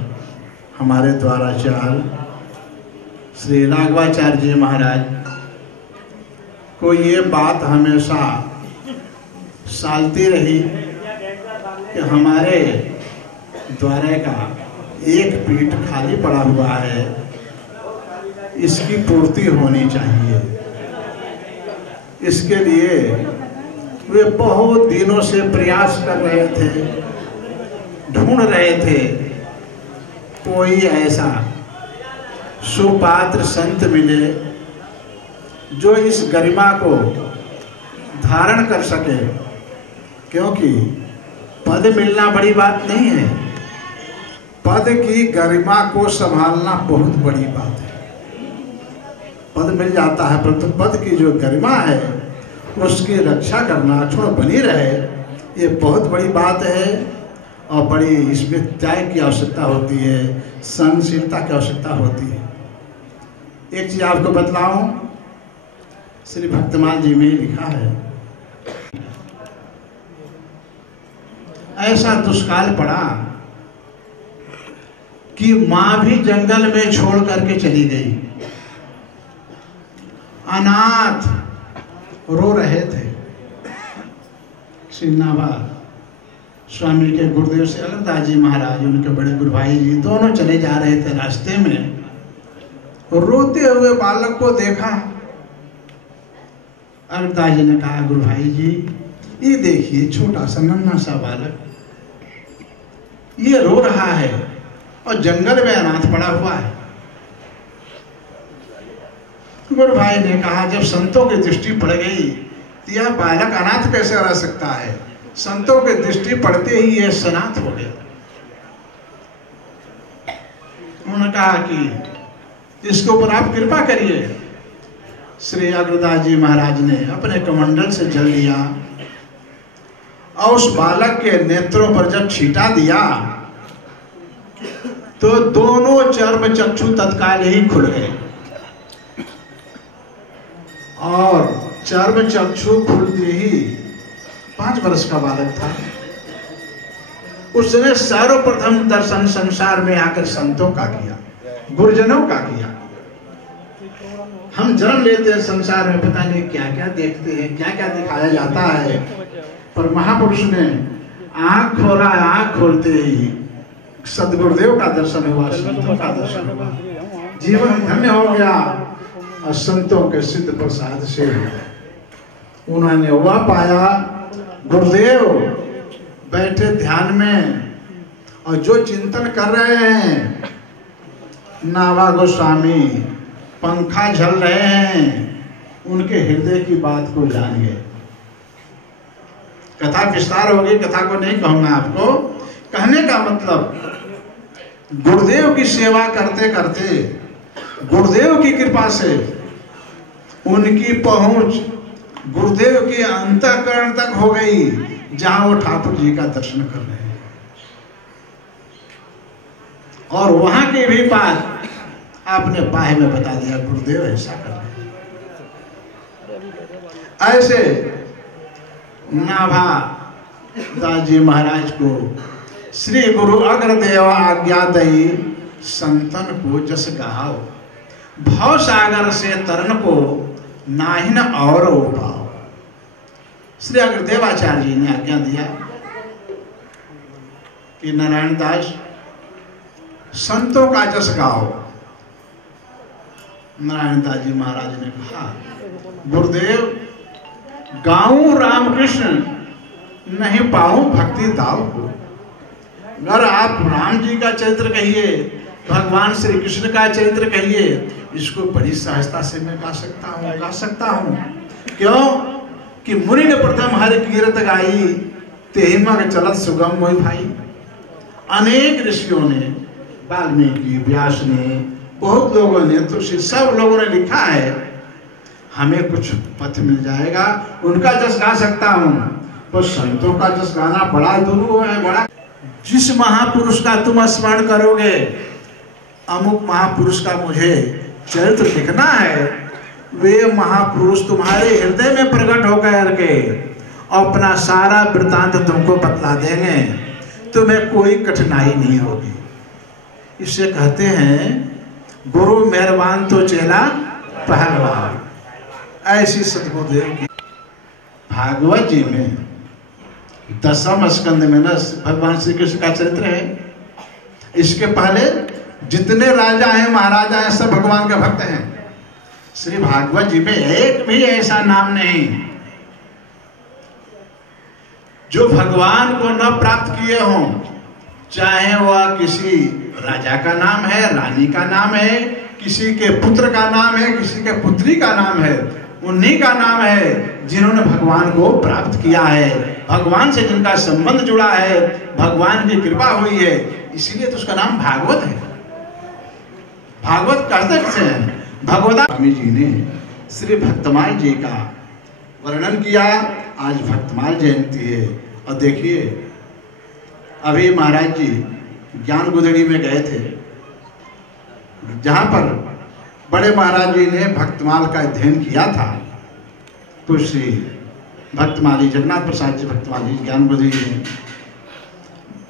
हमारे द्वाराचार्य श्री राघवाचार्य जी महाराज को ये बात हमेशा सालती रही कि हमारे द्वारे का एक पीठ खाली पड़ा हुआ है, इसकी पूर्ति होनी चाहिए। इसके लिए वे बहुत दिनों से प्रयास कर रहे थे, ढूंढ रहे थे कोई ऐसा सुपात्र संत मिले जो इस गरिमा को धारण कर सके, क्योंकि पद मिलना बड़ी बात नहीं है, पद की गरिमा को संभालना बहुत बड़ी बात है। पद मिल जाता है, परंतु पद की जो गरिमा है उसकी रक्षा करना, अक्षुण बनी रहे, ये बहुत बड़ी बात है। और बड़ी इसमें त्याग की आवश्यकता होती है, सहनशीलता की आवश्यकता होती है। एक चीज आपको बतलाऊं, श्री भक्तमाल जी में लिखा है, ऐसा दुष्काल पड़ा कि मां भी जंगल में छोड़ करके चली गई। अनाथ रो रहे थे। श्री नाभा स्वामी के गुरुदेव से अगरदास जी महाराज, उनके बड़े गुरु भाई जी, दोनों चले जा रहे थे। रास्ते में रोते हुए बालक को देखा। अगरदास जी ने कहा, गुरु भाई जी, ये देखिए छोटा सा नन्हा सा बालक, ये रो रहा है और जंगल में अनाथ पड़ा हुआ है। गुरु भाई ने कहा, जब संतों की दृष्टि पड़ गई तो यह बालक अनाथ कैसे रह सकता है? संतों की दृष्टि पड़ते ही यह सनाथ हो गया। उन्होंने कहा कि इसके ऊपर आप कृपा करिए। श्री अगरदास जी महाराज ने अपने कमंडल से जल लिया और उस बालक के नेत्रों पर जब छींटा दिया तो दोनों चर्म चक्षु तत्काल ही खुल गए और चर्म चक्षु खुलते ही 5 वर्ष का बालक था। उसने सर्वप्रथम दर्शन संसार में आकर संतों का किया, गुरुजनों का किया। हम जन्म लेते हैं संसार में, पता नहीं क्या क्या देखते हैं, क्या क्या दिखाया जाता है, पर महापुरुष ने आंख खोला, आंख खोलते ही सदगुरुदेव का दर्शन हुआ, संतों का दर्शन हुआ, जीवन धन्य हो गया। और संतों के सिद्ध प्रसाद से उन्होंने वह पाया। गुरुदेव बैठे ध्यान में और जो चिंतन कर रहे हैं, नाभा गोस्वामी पंखा झल रहे हैं, उनके हृदय की बात को जान गए। कथा विस्तार होगी, कथा को नहीं कहूंगा आपको। कहने का मतलब, गुरुदेव की सेवा करते करते गुरुदेव की कृपा से उनकी पहुंच गुरुदेव के अंतःकरण तक हो गई, जहां वो ठाकुर जी का दर्शन कर रहे हैं। और वहां की भी बात आपने बाहे में बता दिया, गुरुदेव ऐसा कर रहे हैं। ऐसे नाभा दास जी महाराज को श्री गुरु अग्रदेव आज्ञा दई संतन को जस गाओ, भव सागर से तरन को नाहिन और उपाओ। श्री अग्रदेवाचार्य जी ने आज्ञा दिया कि नारायण दास संतों का जस गाओ। नारायण दास जी महाराज ने कहा, गुरुदेव गाऊं रामकृष्ण नहीं पाऊं भक्ति दाव को। अगर आप राम जी का चरित्र कहिए, भगवान श्री कृष्ण का चरित्र कहिए, इसको बड़ी सहजता से मैं गा सकता हूँ। क्यों कि मुनि ने प्रथम हरि कीरत गाई, तेहिमग चलत सुगम मोहि भाई। अनेक ऋषियों ने, वाल्मीकि, व्यास ने, बहुत लोगों ने, तो सब लोगों ने लिखा है, हमें कुछ पथ मिल जाएगा, उनका जस गा सकता हूँ। तो संतों का जस गाना बड़ा दुरूह है, बड़ा। जिस महापुरुष का तुम स्मरण करोगे, अमुक महापुरुष का मुझे चरित्र लिखना है, वे महापुरुष तुम्हारे हृदय में प्रकट होकर के अपना सारा वृतांत तुमको बतला देंगे, तुम्हें कोई कठिनाई नहीं होगी। इसे कहते हैं गुरु मेहरबान तो चेला पहलवान। ऐसी सदगुरुदेव की भागवत जी में 10वें स्कंद में न भगवान श्री कृष्ण का चरित्र है। इसके पहले जितने राजा हैं, महाराजा हैं, सब भगवान के भक्त हैं। श्री भागवत जी में एक भी ऐसा नाम नहीं जो भगवान को न प्राप्त किए हों, चाहे वह किसी राजा का नाम है, रानी का नाम है, किसी के पुत्र का नाम है, किसी के पुत्री का नाम है, उन्हीं का नाम है जिन्होंने भगवान को प्राप्त किया है, भगवान से जिनका संबंध जुड़ा है, भगवान की कृपा हुई है, इसीलिए तो उसका नाम भागवत है। भागवत कहते किसे हैं? भगवता स्वामी जी ने श्री भक्तमाल जी का वर्णन किया। आज भक्तमाल जयंती है और देखिए अभी महाराज जी ज्ञान गुदड़ी में गए थे, जहां पर बड़े महाराज जी ने भक्तमाल का अध्ययन किया था। तो श्री भक्तमाली जगन्नाथ प्रसाद जी भक्तमाली ज्ञान गुदड़ी में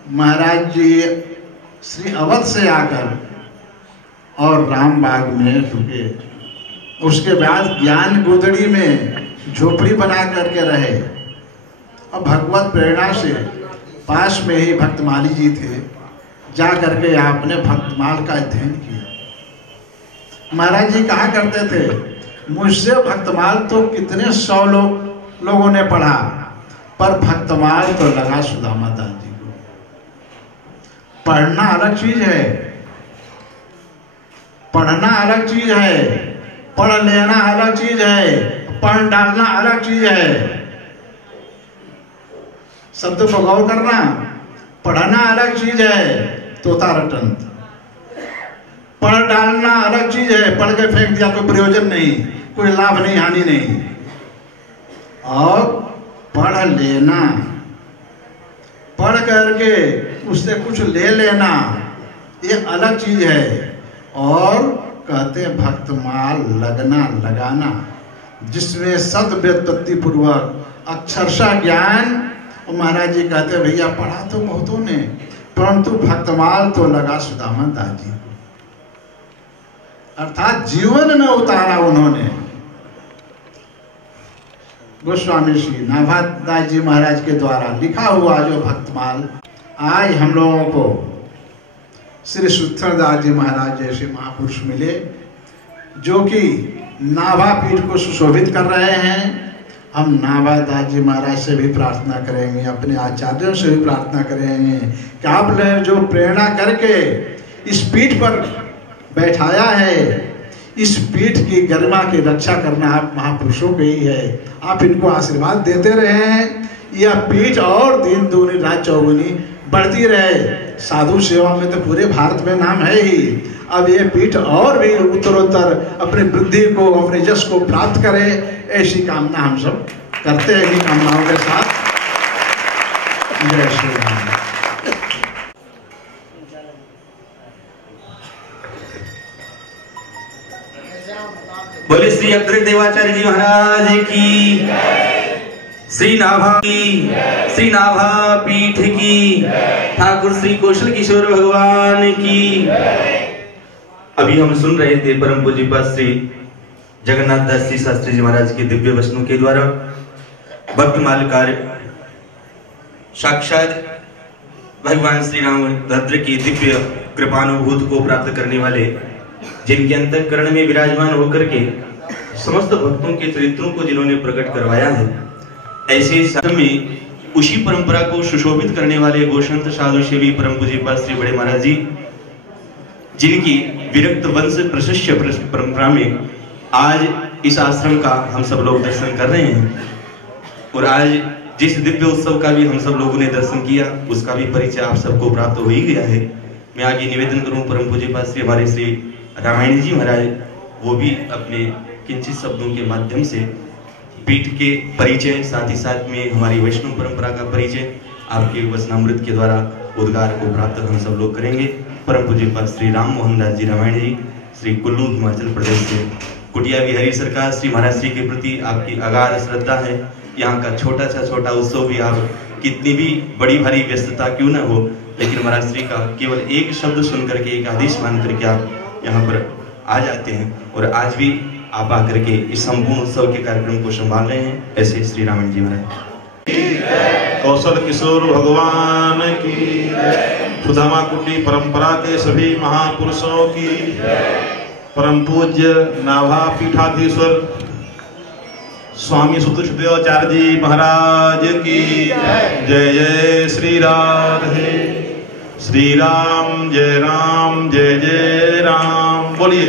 महाराज जी श्री अवध से आकर और रामबाग में रुके। उसके बाद ज्ञान गोदड़ी में झोपड़ी बना करके रहे और भगवत प्रेरणा से पास में ही भक्तमाली जी थे, जा करके आपने भक्तमाल का अध्ययन किया। महाराज जी कहा करते थे, मुझसे भक्तमाल तो कितने 100 लोगों ने पढ़ा, पर भक्तमाल तो लगा सुदामा दास जी को। पढ़ना अलग चीज है, पढ़ना अलग चीज है, पढ़ लेना अलग चीज है, पढ़ डालना अलग चीज है। शब्द को गौर करना। पढ़ना अलग चीज है, तोता रटन। पढ़ डालना अलग चीज है, पढ़ के फेंक दिया, कोई प्रयोजन नहीं, कोई लाभ नहीं, हानि नहीं। और पढ़ लेना, पढ़ करके उससे कुछ ले लेना, ये अलग चीज है। और कहते भक्तमाल लगना, लगाना, जिसमें सद व्युत्पत्ति पूर्वक अक्षरशः ज्ञान। और महाराज जी कहते भैया पढ़ा तो बहुतों ने, परंतु भक्तमाल तो लगा सुदामा दास जी को, अर्थात जीवन में उतारा उन्होंने। गोस्वामी श्री नाभादास जी महाराज के द्वारा लिखा हुआ जो भक्तमाल आज हम लोगों को श्री सूत्रदास जी महाराज जैसे महापुरुष मिले, जो कि नाभा पीठ को सुशोभित कर रहे हैं। हम नाभादास जी महाराज से भी प्रार्थना करेंगे, अपने आचार्यों से भी प्रार्थना करेंगे कि आपने जो प्रेरणा करके इस पीठ पर बैठाया है, इस पीठ की गरिमा की रक्षा करना आप महापुरुषों के ही है। आप इनको आशीर्वाद देते रहें, यह पीठ और दिन दूनी रात चौगुनी बढ़ती रहे। साधु सेवा में तो पूरे भारत में नाम है ही, अब ये पीठ और भी उत्तरोत्तर अपनी वृद्धि को, अपने यश को प्राप्त करे, ऐसी कामना हम सब करते हैं। इन्हीं कामनाओं के साथ जय श्री राम। बोले श्री अग्र देवाचार्य जी महाराज की, श्री नाभा की, श्री नाभा पीठ की, ठाकुर श्री कौशल किशोर भगवान की। अभी हम सुन रहे थे परम पूज्य श्री जगन्नाथ दास जी शास्त्री जी महाराज के दिव्य वचनों के द्वारा भक्तमाल कार्य साक्षात भगवान श्री रामभद्र की दिव्य कृपानुभूत को प्राप्त करने वाले, जिनके अंतःकरण में विराजमान होकर के समस्त भक्तों के चरित्रों को जिन्होंने प्रकट करवाया है, ऐसे समय में उसी परंपरा को सुशोभित करने वाले गोसंत साधु सेवी परम पूज्य श्री बड़े महाराज जी, जिनकी विरक्त वंश प्रशिष्य परंपरा में आज इस आश्रम का हम सब लोग दर्शन कर रहे हैं। और आज जिस दिव्य उत्सव का भी हम सब लोगों ने दर्शन किया, उसका भी परिचय आप सबको प्राप्त हो ही गया है। मैं आगे निवेदन करूं परम पूज्य श्री हमारे श्री रामायण जी महाराज, वो भी अपने किंचित शब्दों के माध्यम से पीठ के परिचय, साथ ही साथ में हमारी वैष्णव परंपरा का परिचय आपके वचनामृत के द्वारा उद्गार को प्राप्त हम सब लोग करेंगे। परम पूज्य श्री राम मोहन दास जी रामायण जी, श्री कुल्लू हिमाचल प्रदेश से, कुटिया बिहारी सरकार श्री महाराज श्री के प्रति आपकी अगाध श्रद्धा है। यहाँ का छोटा उत्सव भी, आप कितनी भी बड़ी भारी व्यस्तता क्यों न हो, लेकिन महाराज श्री का केवल एक शब्द सुन करके, एक आदेश मान करके आप यहाँ पर आ जाते हैं। और आज भी आप आकर के इस संपूर्ण उत्सव के कार्यक्रम को संभाल रहे हैं। ऐसे श्री रामायण जी महाराज। कौशल किशोर भगवान की, सुदामा कुटी परंपरा के सभी महापुरुषों की, परम पूज्य नाभा पीठाधीश्वर स्वामी सुदेवाचार्य जी महाराज की जय। जय श्री राधे, श्री राम जय राम, जय जय राम। बोलिए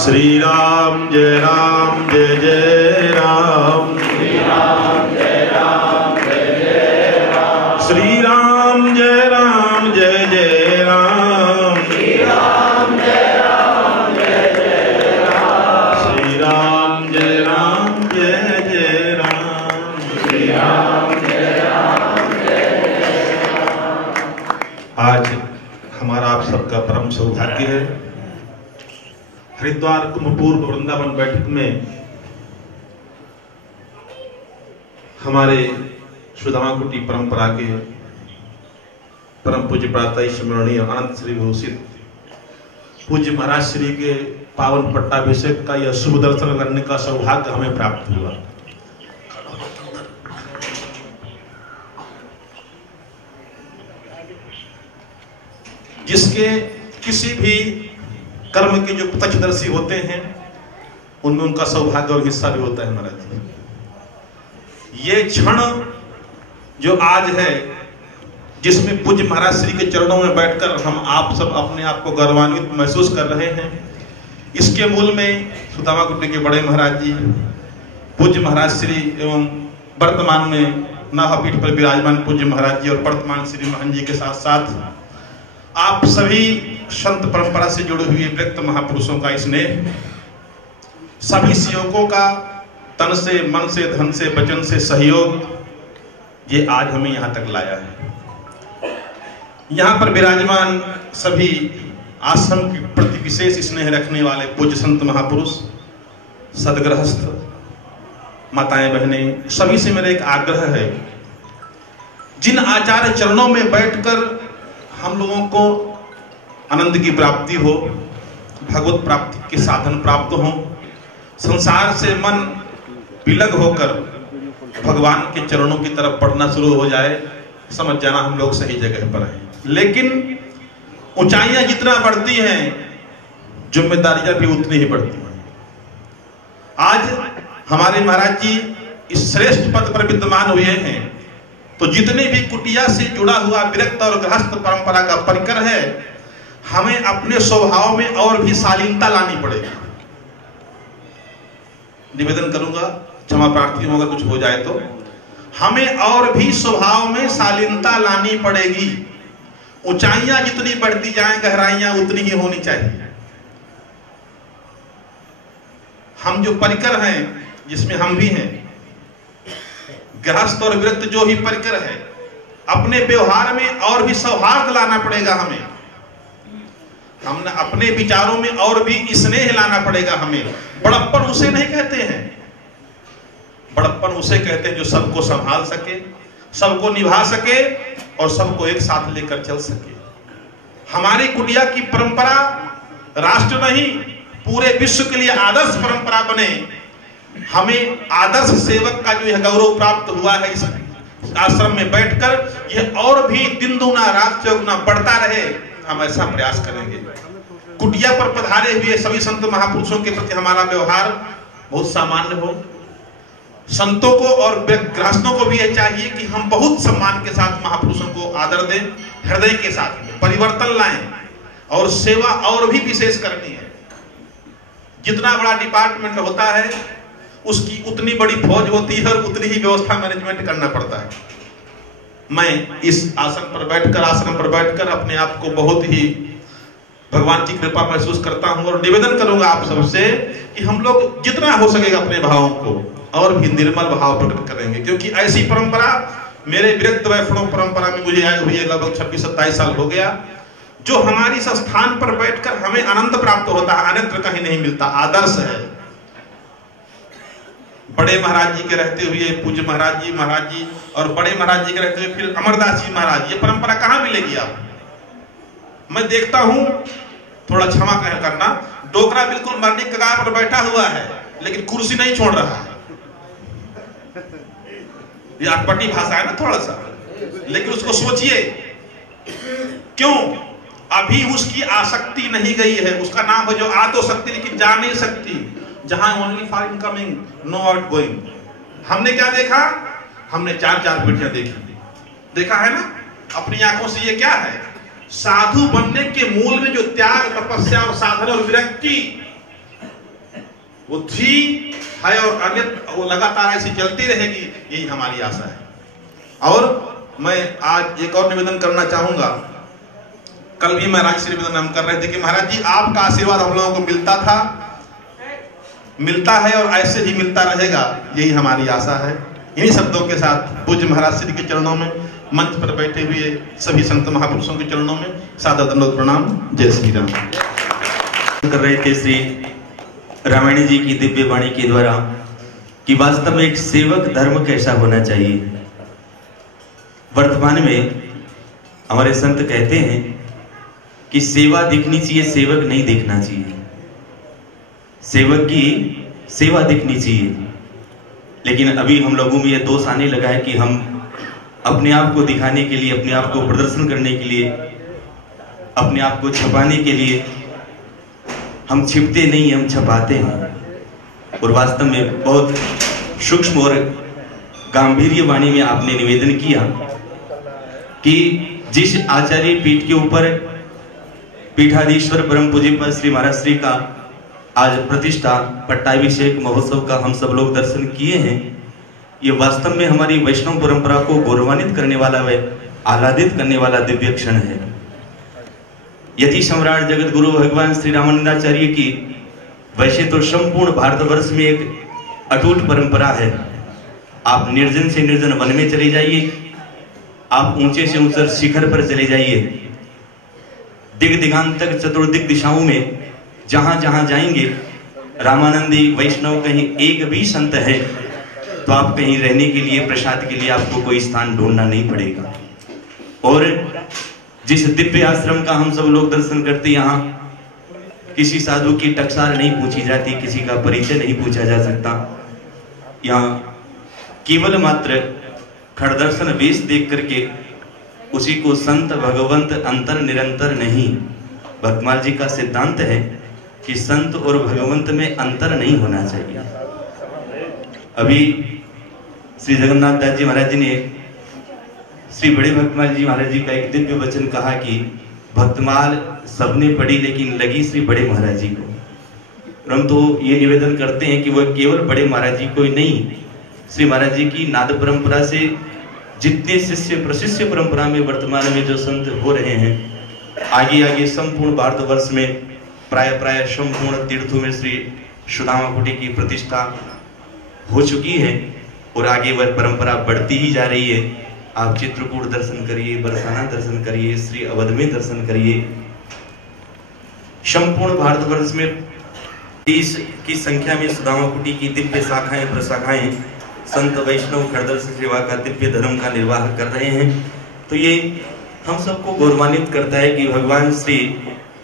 श्री राम जय राम, जय जय राम। श्री राम जय राम, जय जय राम। श्री राम जय राम, जय जय राम। श्री राम जय राम, जय जय राम। श्री राम जय राम, जय जय राम। श्री राम जय राम, जय जय राम। आज हमारा आप सबका परम सौभाग्य है, हरिद्वार कुंभ पूर्व वृंदावन बैठक में हमारे सुदामा कुटी परंपरा के परम पूज्य प्रातः स्मरणीय अनंत श्री विभूषित पूज्य महाराज श्री के पावन पट्टाभिषेक का यह शुभ दर्शन करने का सौभाग्य हमें प्राप्त हुआ। जिसके किसी भी कर्म के जो प्रत्यक्षदर्शी होते हैं उनमें उनका सौभाग्य और हिस्सा भी होता है महाराज जी। ये क्षण जो आज है जिसमें पूज्य महाराज श्री के चरणों में बैठकर हम आप सब अपने आप को गौरवान्वित महसूस कर रहे हैं, इसके मूल में सुदामा कुटी के बड़े महाराज जी पूज्य महाराज श्री एवं वर्तमान में नाभापीठ पर विराजमान पूज्य महाराज जी और वर्तमान श्री महंत जी के साथ साथ आप सभी संत परंपरा से जुड़े हुए व्यक्त महापुरुषों का स्नेह, सभी सेवकों का तन से मन से धन से वचन से सहयोग, ये आज हमें यहाँ तक लाया है। यहाँ पर विराजमान सभी आश्रम के प्रति विशेष स्नेह रखने वाले पूज्य संत महापुरुष, सदगृहस्थ, माताएं बहनें, सभी से मेरा एक आग्रह है, जिन आचार्य चरणों में बैठकर हम लोगों को आनंद की प्राप्ति हो, भगवत प्राप्ति के साधन प्राप्त हो, संसार से मन विलग होकर भगवान के चरणों की तरफ बढ़ना शुरू हो जाए, समझ जाना हम लोग सही जगह पर हैं। लेकिन ऊंचाइयां जितना बढ़ती हैं जिम्मेदारियां भी उतनी ही बढ़ती हैं। आज हमारे महाराज जी इस श्रेष्ठ पद पर विद्यमान हुए हैं, तो जितने भी कुटिया से जुड़ा हुआ विरक्त और गृहस्थ परंपरा का परिकर है, हमें अपने स्वभाव में और भी शालीनता लानी पड़ेगी। निवेदन करूंगा, क्षमा प्रार्थी हूं अगर कुछ हो जाए तो, हमें और भी स्वभाव में शालीनता लानी पड़ेगी। ऊंचाइयां जितनी बढ़ती जाएं, गहराइयां उतनी ही होनी चाहिए। हम जो परिकर हैं, जिसमें हम भी हैं, गृहस्थ और विरक्त जो ही परिकर है, अपने व्यवहार में और भी सौहार्द लाना पड़ेगा हमें। हमने अपने विचारों में और भी स्नेह लाना पड़ेगा हमें। बड़प्पन उसे नहीं कहते हैं, बड़प्पन उसे कहते हैं जो सबको संभाल सके, सबको निभा सके और सबको एक साथ लेकर चल सके। हमारी कुटिया की परंपरा राष्ट्र नहीं, पूरे विश्व के लिए आदर्श परंपरा बने। हमें आदर्श सेवक का जो यह गौरव प्राप्त हुआ है इस आश्रम में बैठकर, यह और भी दिन दुना रात चौगुना बढ़ता रहे, हम ऐसा प्रयास करेंगे। कुटिया पर पधारे हुए सभी संत महापुरुषों के प्रति हमारा व्यवहार बहुत सामान्य हो। संतों को और गृहस्थों को भी यह चाहिए कि हम बहुत सम्मान के साथ महापुरुषों को आदर दें, हृदय के साथ परिवर्तन लाएं और सेवा और भी विशेष करनी है। जितना बड़ा डिपार्टमेंट होता है उसकी उतनी बड़ी फौज होती है और उतनी ही व्यवस्था मैनेजमेंट करना पड़ता है। मैं इस आसन पर बैठकर, आश्रम पर बैठकर अपने आप को बहुत ही भगवान की कृपा महसूस करता हूं और निवेदन करूंगा आप सबसे कि हम लोग जितना हो सकेगा अपने भावों को और भी निर्मल भाव प्रकट करेंगे, क्योंकि ऐसी परंपरा मेरे विरक्त वैष्णव परंपरा में मुझे आए हुए लगभग 26-27 साल हो गया, जो हमारी इस स्थान पर बैठकर हमें आनंद प्राप्त होता है, अन्यत्र कहीं नहीं मिलता। आदर्श है। बड़े महाराज जी के रहते हुए पूज्य महाराज जी और बड़े महाराज जी के रहते हुए फिर अमरदास जी महाराज, ये परंपरा कहां मिलेगी आप? मैं देखता हूं, थोड़ा क्षमा करना, डोकरा बिल्कुल मरने के कगार पर बैठा हुआ है लेकिन कुर्सी नहीं छोड़ रहा है। ये अटपटी भाषा है ना थोड़ा सा, लेकिन उसको सोचिए क्यों? अभी उसकी आसक्ति नहीं गई है। उसका नाम है जो आ तो सकती लेकिन जा नहीं सकती, जहां only for incoming no outgoing. हमने क्या देखा? हमने 4 पीढ़ियां देखा है ना अपनी आंखों से। ये क्या है? साधु बनने के मूल में जो त्याग, तपस्या और साधन और विरक्ति वो थी, है और अन्यत्र वो लगातार ऐसी चलती रहेगी, यही हमारी आशा है। और मैं आज एक और निवेदन करना चाहूंगा। कल भी महाराज श्री निवेदन हम कर रहे थे कि महाराज जी आपका आशीर्वाद हम लोगों को मिलता था, मिलता है और ऐसे ही मिलता रहेगा, यही हमारी आशा है। इन्हीं शब्दों के साथ पूज्य महाराज श्री के चरणों में, मंच पर बैठे हुए सभी संत महापुरुषों के चरणों में सादर दंडवत प्रणाम। जय श्री राम। कर रहे थे श्री रामायणी जी की दिव्य वाणी के द्वारा कि वास्तव में एक सेवक धर्म कैसा होना चाहिए। वर्तमान में हमारे संत कहते हैं कि सेवा दिखनी चाहिए, सेवक नहीं देखना चाहिए। सेवक की सेवा दिखनी चाहिए, लेकिन अभी हम लोगों में यह दोष आने लगा है कि हम अपने आप को दिखाने के लिए, अपने आप को प्रदर्शन करने के लिए, अपने आप को छुपाने के लिए हम छिपते नहीं, हम छुपाते हैं। और वास्तव में बहुत सूक्ष्म और गांभीर्य वाणी में आपने निवेदन किया कि जिस आचार्य पीठ के ऊपर पीठाधीश्वर परम पूज्य श्री महाराज श्री का आज प्रतिष्ठा पट्टाभिषेक महोत्सव का हम सब लोग दर्शन किए हैं, ये वास्तव में हमारी वैष्णव परंपरा को गौरवान्वित करने वाला व आह्लादित करने वाला दिव्य क्षण है। यदि सम्राट जगत गुरु भगवान श्री रामानंदाचार्य की वैसे तो संपूर्ण भारतवर्ष में एक अटूट परंपरा है। आप निर्जन से निर्जन वन में चले जाइए, आप ऊंचे से ऊंचे शिखर पर चले जाइए, दिग दिगांत तक चतुर्दिक दिशाओं में जहां जहां जाएंगे रामानंदी वैष्णव कहीं एक भी संत है तो आप कहीं रहने के लिए, प्रसाद के लिए आपको कोई स्थान ढूंढना नहीं पड़ेगा। और जिस दिव्य आश्रम का हम सब लोग दर्शन करते, यहाँ किसी साधु की टकसार नहीं पूछी जाती, किसी का परिचय नहीं पूछा जा सकता। यहाँ केवल मात्र खड़दर्शन वेश देख करके उसी को संत भगवंत अंतर निरंतर नहीं। भक्तमाल जी का सिद्धांत है कि संत और भगवंत में अंतर नहीं होना चाहिए। अभी श्री जगन्नाथ दास जी महाराज जी ने श्री बड़े भक्तमाल जी महाराज जी का एक दिव्य वचन कहा कि भक्तमाल सबने पढ़ी लेकिन लगी श्री बड़े महाराज जी को। हम तो ये निवेदन करते हैं कि वह केवल बड़े महाराज जी को ही नहीं, श्री महाराज जी की नाद परंपरा से जितने शिष्य प्रशिष्य परंपरा में वर्तमान में जो संत हो रहे हैं, आगे आगे संपूर्ण भारतवर्ष में प्राय संपूर्ण तीर्थों में श्री सुदामा कुटी की प्रतिष्ठा हो चुकी है और आगे वह परंपरा बढ़ती ही जा रही है। आप चित्रकूट दर्शन करिए, बरसाना दर्शन करिए, श्री अवध में दर्शन करिए। संपूर्ण भारतवर्ष में 30 की संख्या में सुदामा कुटी की दिव्य शाखाएं प्रशाखाएं संत वैष्णव खड़दर्शन सेवा का दिव्य धर्म का निर्वाह कर रहे हैं। तो ये हम सबको गौरवान्वित करता है कि भगवान श्री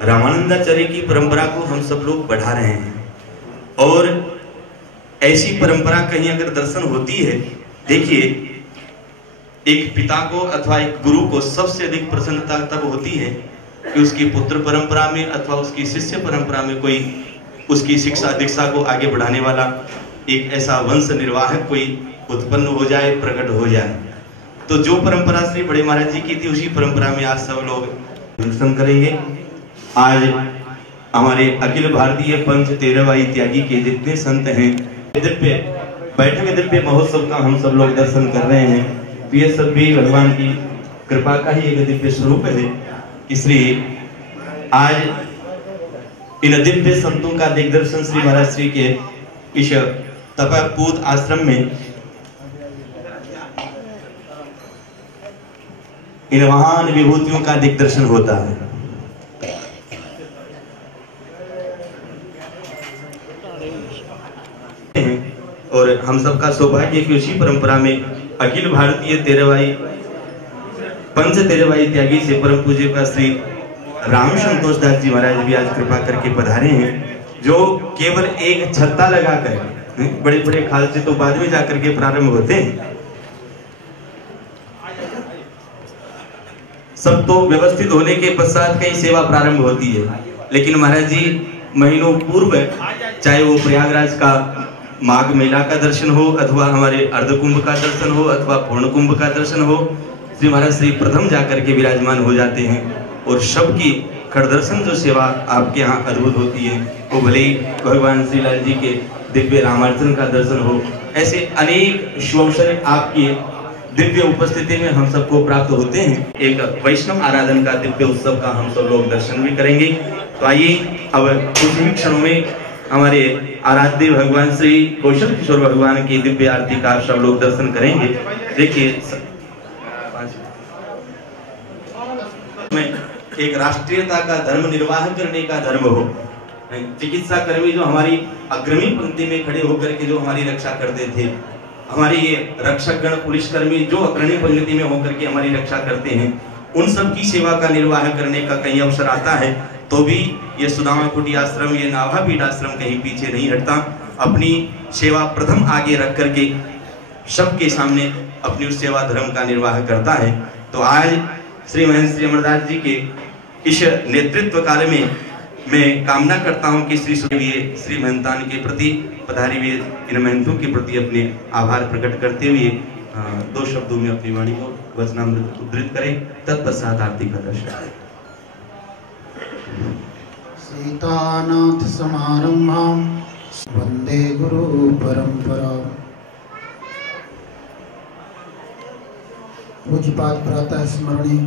रामानंदाचार्य की परंपरा को हम सब लोग बढ़ा रहे हैं। और ऐसी परंपरा कहीं अगर दर्शन होती है, देखिए एक पिता को अथवा एक गुरु को सबसे अधिक प्रसन्नता तब होती है कि उसकी पुत्र परंपरा में अथवा उसकी शिष्य परंपरा में कोई उसकी शिक्षा दीक्षा को आगे बढ़ाने वाला एक ऐसा वंश निर्वाहक कोई उत्पन्न हो जाए, प्रकट हो जाए। तो जो परंपरा श्री बड़े महाराज जी की थी, उसी परंपरा में आज सब लोग दर्शन करेंगे। आज हमारे अखिल भारतीय पंच तेरहवा इत्यादि के जितने संत हैं, दिव्य बैठक दिव्य महोत्सव का हम सब लोग दर्शन कर रहे हैं। तो ये सब भी भगवान की कृपा का ही एक दिव्य स्वरूप है। इसलिए आज इन दिव्य संतों का दिग्दर्शन श्री महाराज श्री के इस तपपूत आश्रम में इन महान विभूतियों का दिग्दर्शन होता है। और हम सबका सौभाग्य कि उसी परंपरा में अखिल भारतीय तेरहवाई पंच तेरहवाई त्यागी से परम पूज्य का श्री राम संतोष दास जी महाराज भी आज कृपा करके पधारे हैं, जो केवल एक छत्ता लगाकर, बड़े बड़े खालसे तो बाद में जाकर के प्रारंभ होते हैं, सब तो व्यवस्थित होने के पश्चात कई सेवा प्रारंभ होती है। लेकिन महाराज जी महीनों पूर्व, चाहे वो प्रयागराज का माघ मेला का दर्शन हो अथवा हमारे अर्धकुंभ का दर्शन हो अथवा पूर्ण कुंभ का दर्शन हो, श्री महाराज श्री प्रथम जाकर के विराजमान हो जाते हैं। और सबकी खड़दर्शन जो सेवा आपके यहाँ अद्भुत होती है, वो भले ही भगवान श्री लाल जी के दिव्य रामार्चन का दर्शन हो, ऐसे अनेक शुभअवसर आपकी दिव्य उपस्थिति में हम सबको प्राप्त होते हैं। एक वैष्णव आराधन का दिव्य उत्सव का हम सब लोग दर्शन भी करेंगे। तो आइए अब कुछ ही क्षणों में हमारे आराध्य भगवान श्री कौशल किशोर भगवान की दिव्य आरती का आप सब लोग दर्शन करेंगे। देखिए एक राष्ट्रीयता का धर्म निर्वाह करने का धर्म हो, चिकित्सा कर्मी जो हमारी अग्रणी पंक्ति में खड़े होकर के जो हमारी रक्षा करते थे, हमारे ये रक्षकगण पुलिसकर्मी जो अग्रणी पंक्ति में होकर के हमारी रक्षा करते हैं, उन सब की सेवा का निर्वाह करने का कहीं अवसर आता है तो भी ये सुदामा कुटी आश्रम, ये नाभापीठ आश्रम कहीं पीछे नहीं हटता। अपनी सेवा प्रथम आगे रख करके सबके सामने अपनी उस सेवा धर्म का निर्वाह करता है। तो आज श्री महेंद्र श्री अमरदास जी के इस नेतृत्व काल में मैं कामना करता हूं कि श्री महंतान के प्रति पधारी हुए इन महंतों के प्रति अपने आभार प्रकट करते हुए 2 शब्दों में अपनी वाणी को वचनामृत उद्धृत करें। तत्पश्चात आरती का दर्शन। सीतानाथ समारंभां वंदे गुरु परंपरा। पूज्यपाद प्रातः स्मरणीय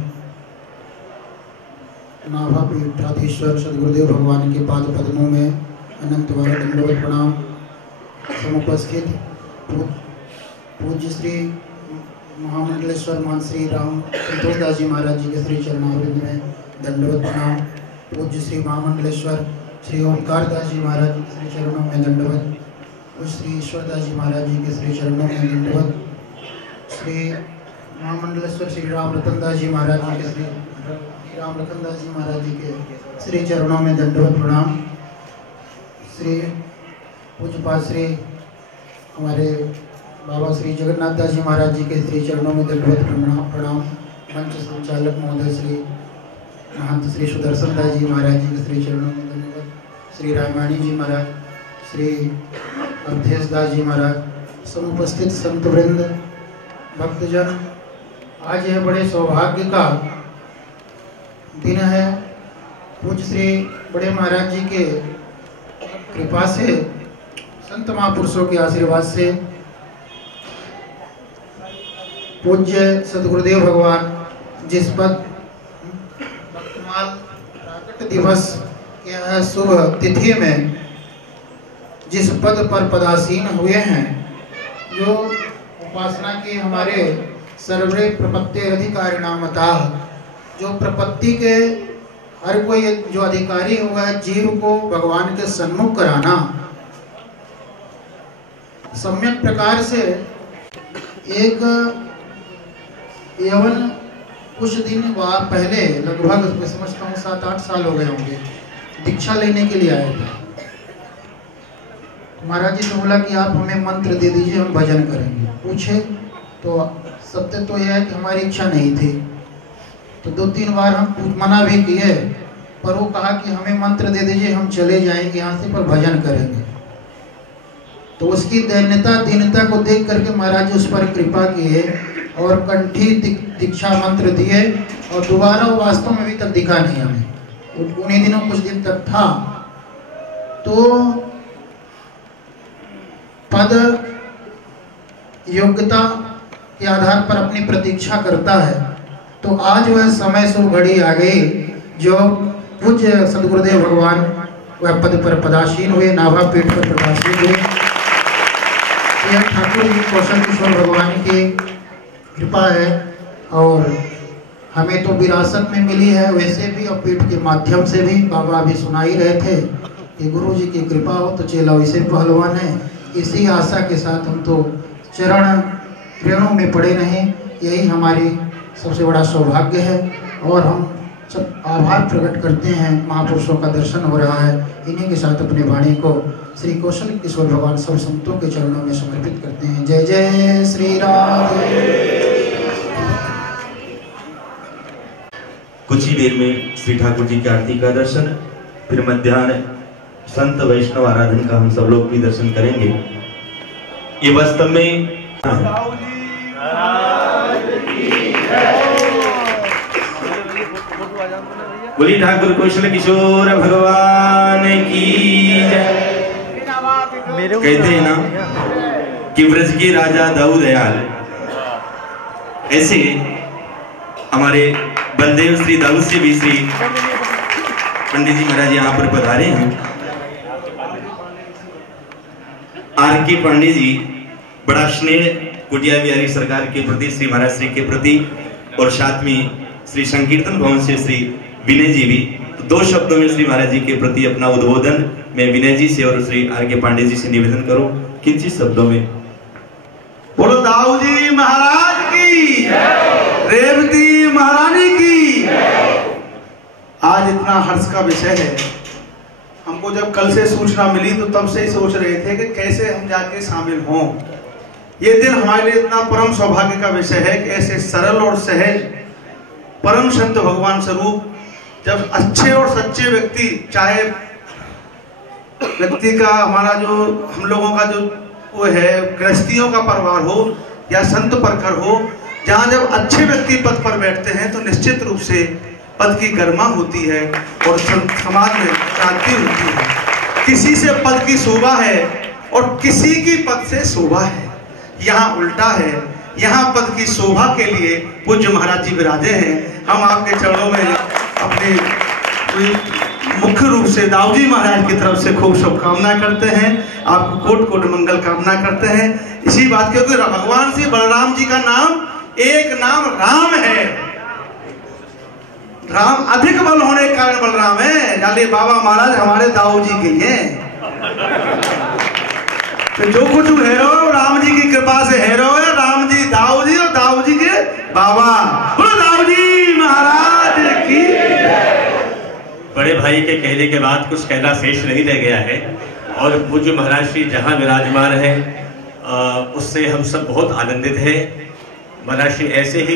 नाभापीठाधीश्वर सदगुरुदेव भगवान के पाद पद्मों में अनंत बार दंडवत प्रणाम। समुपस्थित पूज्य श्री महामंडलेश्वर मान श्री राम संतोष दास जी महाराज जी के श्री चरणारविंद में दंडवत प्रणाम। पूज्य श्री महामंडलेश्वर श्री ओंकार दास जी महाराज जी के श्री चरणों में दंडवत। पूज्य श्री ईश्वर दास जी महाराज जी के श्री चरणों में दंडवत। श्री महामंडलेश्वर श्री राम रतन दास जी महाराज जी के श्री राम रतन दास जी महाराज जी के श्री चरणों में दंडवत प्रणाम। श्री पूज्यपाद श्री हमारे बाबा श्री जगन्नाथ दास जी महाराज जी के श्री चरणों में दंडवत प्रणाम। मंच संचालक महोदय श्री महंत श्री सुदर्शन दास जी महाराज जी के श्री चरणों में दंडवत। श्री रामायणी जी महाराज, श्री अवधेश दास जी महाराज, समुपस्थित संत वृंद, भक्तजन, आज यह बड़े सौभाग्य का दिन है। पूज्य श्री बड़े महाराज जी के कृपा से, संत महापुरुषों के आशीर्वाद से, पूज्य सदगुरुदेव भगवान जिस पद भक्तमाल प्राकट दिवस के शुभ तिथि में जिस पद पर पदासीन हुए हैं, जो उपासना के हमारे सर्वे प्रपत्ति अधिकारी नामतः, जो प्रपत्ति के हर कोई जो अधिकारी हुआ है, जीव को भगवान के सन्मुख कराना, सम्यक प्रकार से एक यवन कुछ दिन बाद पहले, लगभग मैं समझता हूँ 7-8 साल हो गए होंगे, दीक्षा लेने के लिए आए थे। महाराज जी ने बोला कि आप हमें मंत्र दे दीजिए, हम भजन करेंगे। पूछे तो सत्य तो यह है कि हमारी इच्छा नहीं थी, तो 2-3 बार हम मना भी किए, पर वो कहा कि हमें मंत्र दे दीजिए, हम चले जाएंगे यहाँ से, पर भजन करेंगे। तो उसकी दैन्यता दीनता को देख करके महाराज जी उस पर कृपा किए और कंठी दीक्षा मंत्र दिए, और दोबारा वो वास्तव में अभी तक दिखा नहीं हमें। उन्हीं दिनों कुछ दिन तक था। तो पद योग्यता के आधार पर अपनी प्रतीक्षा करता है। तो आज वह समय सो घड़ी आ गई जो पूज्य सदगुरुदेव भगवान वह पद पर पदासीन हुए, नाभापीठ पर पदासीन हुए। यह ठाकुर जी कौशल किशोर भगवान की कृपा है, और हमें तो विरासत में मिली है, वैसे भी और पीठ के माध्यम से भी। बाबा भी सुना ही रहे थे कि गुरु जी की कृपा हो तो चेला वैसे पहलवान है। इसी आशा के साथ हम तो चरण रेणु में पड़े रहें, यही हमारी सबसे बड़ा सौभाग्य है। और हम सब आभार प्रकट करते हैं, महापुरुषों का दर्शन हो रहा है। इन्हीं के साथ अपने वाणी को श्री कौशल किशोर भगवान सब संतों के चरणों में समर्पित करते हैं। जय जय श्री राधे। कुछ ही देर में श्री ठाकुर जी की आरती का दर्शन, फिर मध्याह्न संत वैष्णव आराधन का हम सब लोग भी दर्शन करेंगे। ये वास्तव में बोली ठाकुर कौशल किशोर भगवान की जय। कहते हैं ना कि व्रज के राजा दाऊ दयाल, ऐसे हमारे बलदेव श्री दाऊद से भी श्री पंडित जी महाराज यहाँ पर पधारे हैं। आर के पांडे जी बड़ा स्नेह कुटिया बिहारी सरकार के प्रति, श्री महाराज श्री के प्रति, और साथ में श्री संकीर्तन भवन से श्री विनय जी भी। तो 2 शब्दों में श्री महाराज जी के प्रति अपना उद्बोधन मैं विनय जी से और श्री आर के पांडे जी से निवेदन करूं, किंचित शब्दों में। बोलो दाऊजी महाराज की, रेवती महारानी की। आज इतना हर्ष का विषय है। हमको जब कल से सूचना मिली तो तब से ही सोच रहे थे कि कैसे हम जाके शामिल हों। ये दिन हमारे लिए इतना परम सौभाग्य का विषय है कि ऐसे सरल और सहज परम संत भगवान स्वरूप जब अच्छे और सच्चे व्यक्ति, चाहे व्यक्ति का हमारा जो हम लोगों का जो वो है गृहस्थियों का परिवार हो या संत परखर हो, जहाँ जब अच्छे व्यक्ति पद पर बैठते हैं तो निश्चित रूप से पद की गरिमा होती है और समाज में क्रांति होती है। किसी से पद की शोभा है और किसी की पद से शोभा है। यहाँ उल्टा है, यहाँ पद की शोभा के लिए पूज्य महाराज जी विराजे हैं। हम आपके चरणों में अपने मुख्य रूप से दाऊजी महाराज की तरफ से खूब शुभकामना करते हैं, आपको कोट कोट मंगल कामना करते हैं। इसी बात के भगवान श्री बलराम जी का नाम एक नाम राम है। राम अधिक बल होने के कारण बलराम है। जाले बाबा महाराज हमारे दाऊजी के हैं, तो जो कुछ हेरो राम जी की कृपा से हेरो है। राम जी दाऊजी और दाऊजी के बाबा। बोलो दाऊजी महाराज की। बड़े भाई के कहने के बाद कुछ कहना शेष नहीं रह गया है और पूज्य महाराज श्री जहाँ विराजमान है उससे हम सब बहुत आनंदित हैं। महाराज श्री ऐसे ही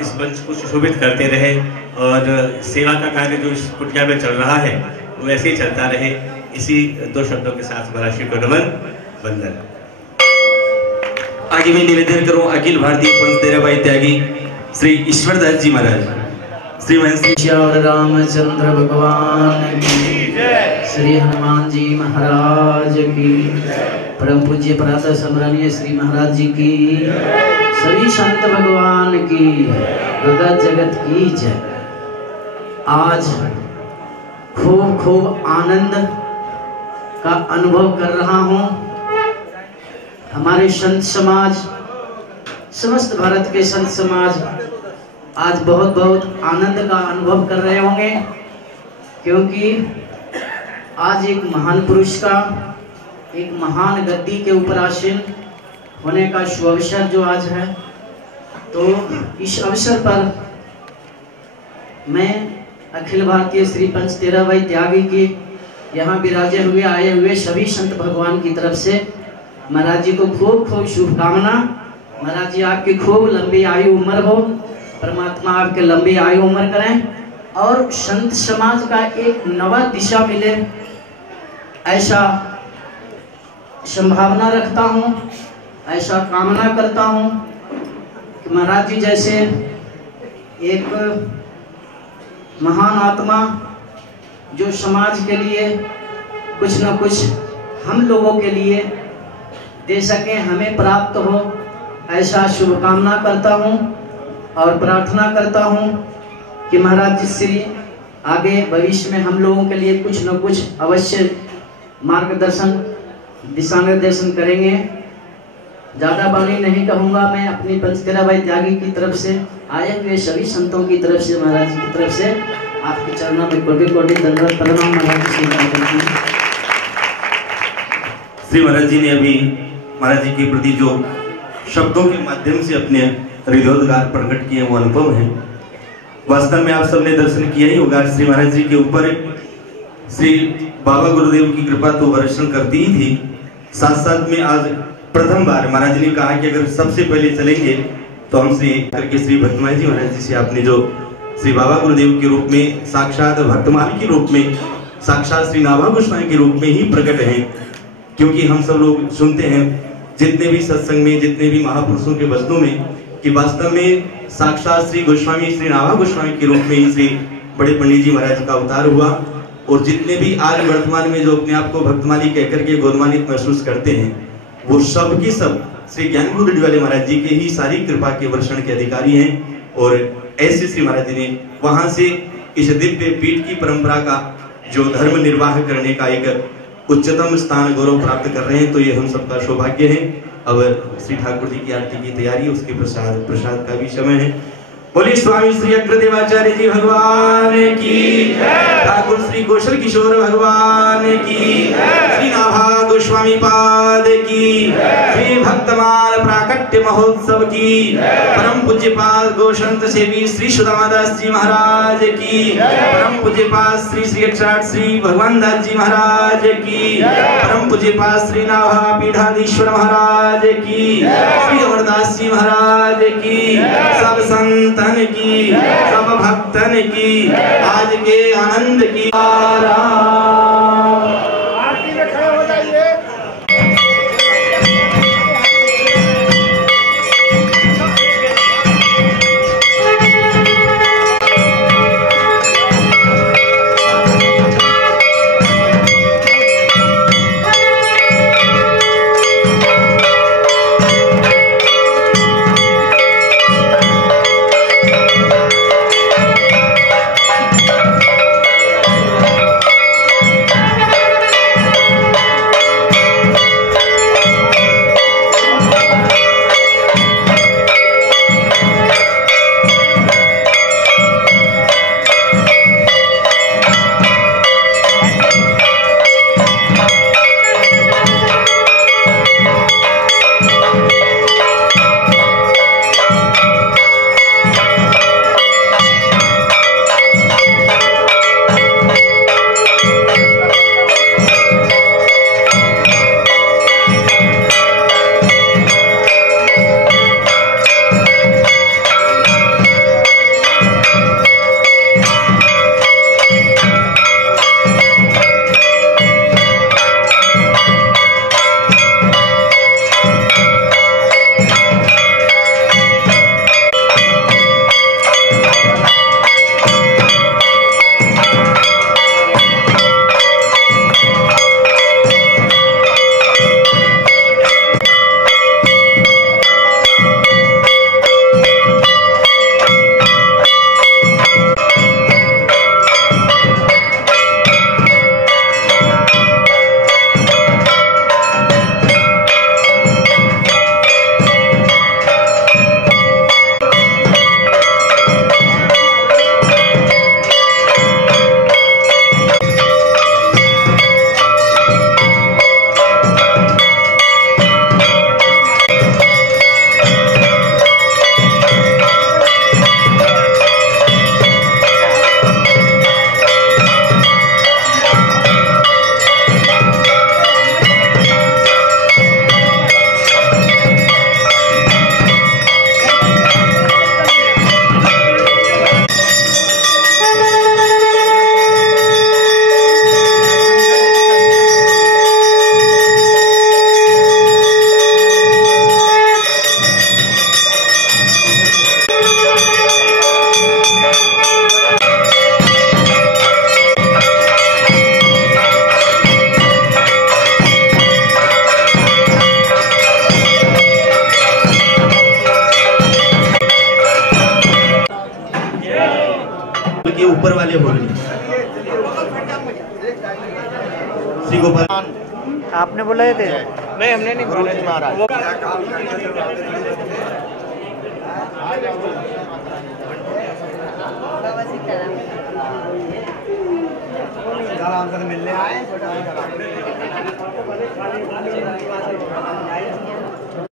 इस मंच को सुशोभित करते रहे और सेवा का कार्य जो इस कुटिया में चल रहा है वो ऐसे ही चलता रहे। इसी दो शब्दों के साथ महाराज श्री को नमन वंदन। आगे मैं निवेदन करूं अखिल भारतीय पंच तेरह भाई त्यागी श्री ईश्वरदास जी महाराज, श्री महंत और रामचंद्र भगवान की, श्री हनुमान जी महाराज की, परम पूज्य प्रातः स्मरणीय श्री महाराज जी की, सभी संत भगवान की, जगत जगत की जय। आज खूब खूब आनंद का अनुभव कर रहा हूँ। हमारे संत समाज, समस्त भारत के संत समाज आज बहुत बहुत आनंद का अनुभव कर रहे होंगे, क्योंकि आज एक महान पुरुष का एक महान गद्दी के ऊपर आसीन होने का शुभ अवसर जो आज है। तो इस अवसर पर मैं अखिल भारतीय श्री पंच तेरह भाई त्यागी के यहाँ विराजे हुए आए हुए सभी संत भगवान की तरफ से महाराज जी को खूब खूब शुभकामना। महाराज जी आपकी खूब लंबी आयु उम्र हो, परमात्मा आपके लंबी आयु उम्र करें और संत समाज का एक नवा दिशा मिले, ऐसा संभावना रखता हूँ, ऐसा कामना करता हूँ कि महाराज जी जैसे एक महान आत्मा जो समाज के लिए कुछ न कुछ हम लोगों के लिए दे सके, हमें प्राप्त हो, ऐसा शुभकामना करता हूँ और प्रार्थना करता हूँ कि महाराज जी श्री आगे भविष्य में हम लोगों के लिए कुछ न कुछ अवश्य मार्गदर्शन दिशा निर्देशन करेंगे। ज़्यादा बाणी नहीं कहूँगा मैं, अपनी पंच तेरह भाई त्यागी की तरफ से आए हुए सभी संतों की तरफ से, महाराज जी की तरफ से आपके चरणों में कोटि कोटि दंडवत प्रणाम। महाराज जी श्री महाराज जी ने अभी महाराज जी के प्रति जो शब्दों के माध्यम से अपने हृदयोद्गार प्रकट किए वो अनुभव है। वास्तव में आप सबने दर्शन किया ही होगा, श्री महाराज जी के ऊपर श्री बाबा गुरुदेव की कृपा तो वर्षण करती ही थी, साथ साथ में आज प्रथम बार महाराज ने कहा कि अगर सबसे पहले चलेंगे तो हमसे करके श्री भक्तमाल जी महाराज जी से आपने जो श्री बाबा गुरुदेव के रूप में, साक्षात भक्तमाल के रूप में, साक्षात श्री नाभा गोस्वामी के रूप में ही प्रकट हैं। क्योंकि हम सब लोग सुनते हैं जितने भी सत्संग में, जितने भी महापुरुषों के वचनों में कि वास्तव में साक्षात श्री गोस्वामी, श्री नाभा गोस्वामी के रूप में ही श्री बड़े पंडित जी महाराज का अवतार हुआ। और जितने भी आज वर्तमान में जो अपने आप को भक्तमाली कहकर के गौरवान्वित महसूस करते हैं, वो सब की सब श्री ज्ञान गुरु वाले महाराज जी के ही सारी कृपा के वर्षण के अधिकारी हैं। और ऐसे श्री महाराज जी ने वहां से इस दिव्य पीठ की परंपरा का जो धर्म निर्वाह करने का एक उच्चतम स्थान गौरव प्राप्त कर रहे हैं, तो ये हम सबका सौभाग्य है। अब श्री ठाकुर जी की आरती की तैयारी, उसके प्रसाद का भी समय है। बोलिए स्वामी श्री अग्रदेवाचार्य जी भगवान की, ठाकुर श्री कौशल किशोर भगवान की, श्री नाभा गोस्वामी पाद की, श्री भक्तमाल प्राकट्य महोत्सव की, परम पूज्यपाद गोसंत सेवी श्री सुदामादास जी महाराज की, परम पूज्यपाद श्री श्री अक्षराट श्री भगवान दास जी महाराज की, परम पूज्यपाद श्री नाभा पीठाधीश्वर महाराज की, श्री अमरदास जी महाराज की, सब संतन की, सब भक्तन की, आज के आनंद की आरती में खड़े हो जाइए। के ऊपर वाले बोलिए। श्री गोपाल आपने बुलाए थे? नहीं, हमने नहीं बोला जी महाराज। मिलने आए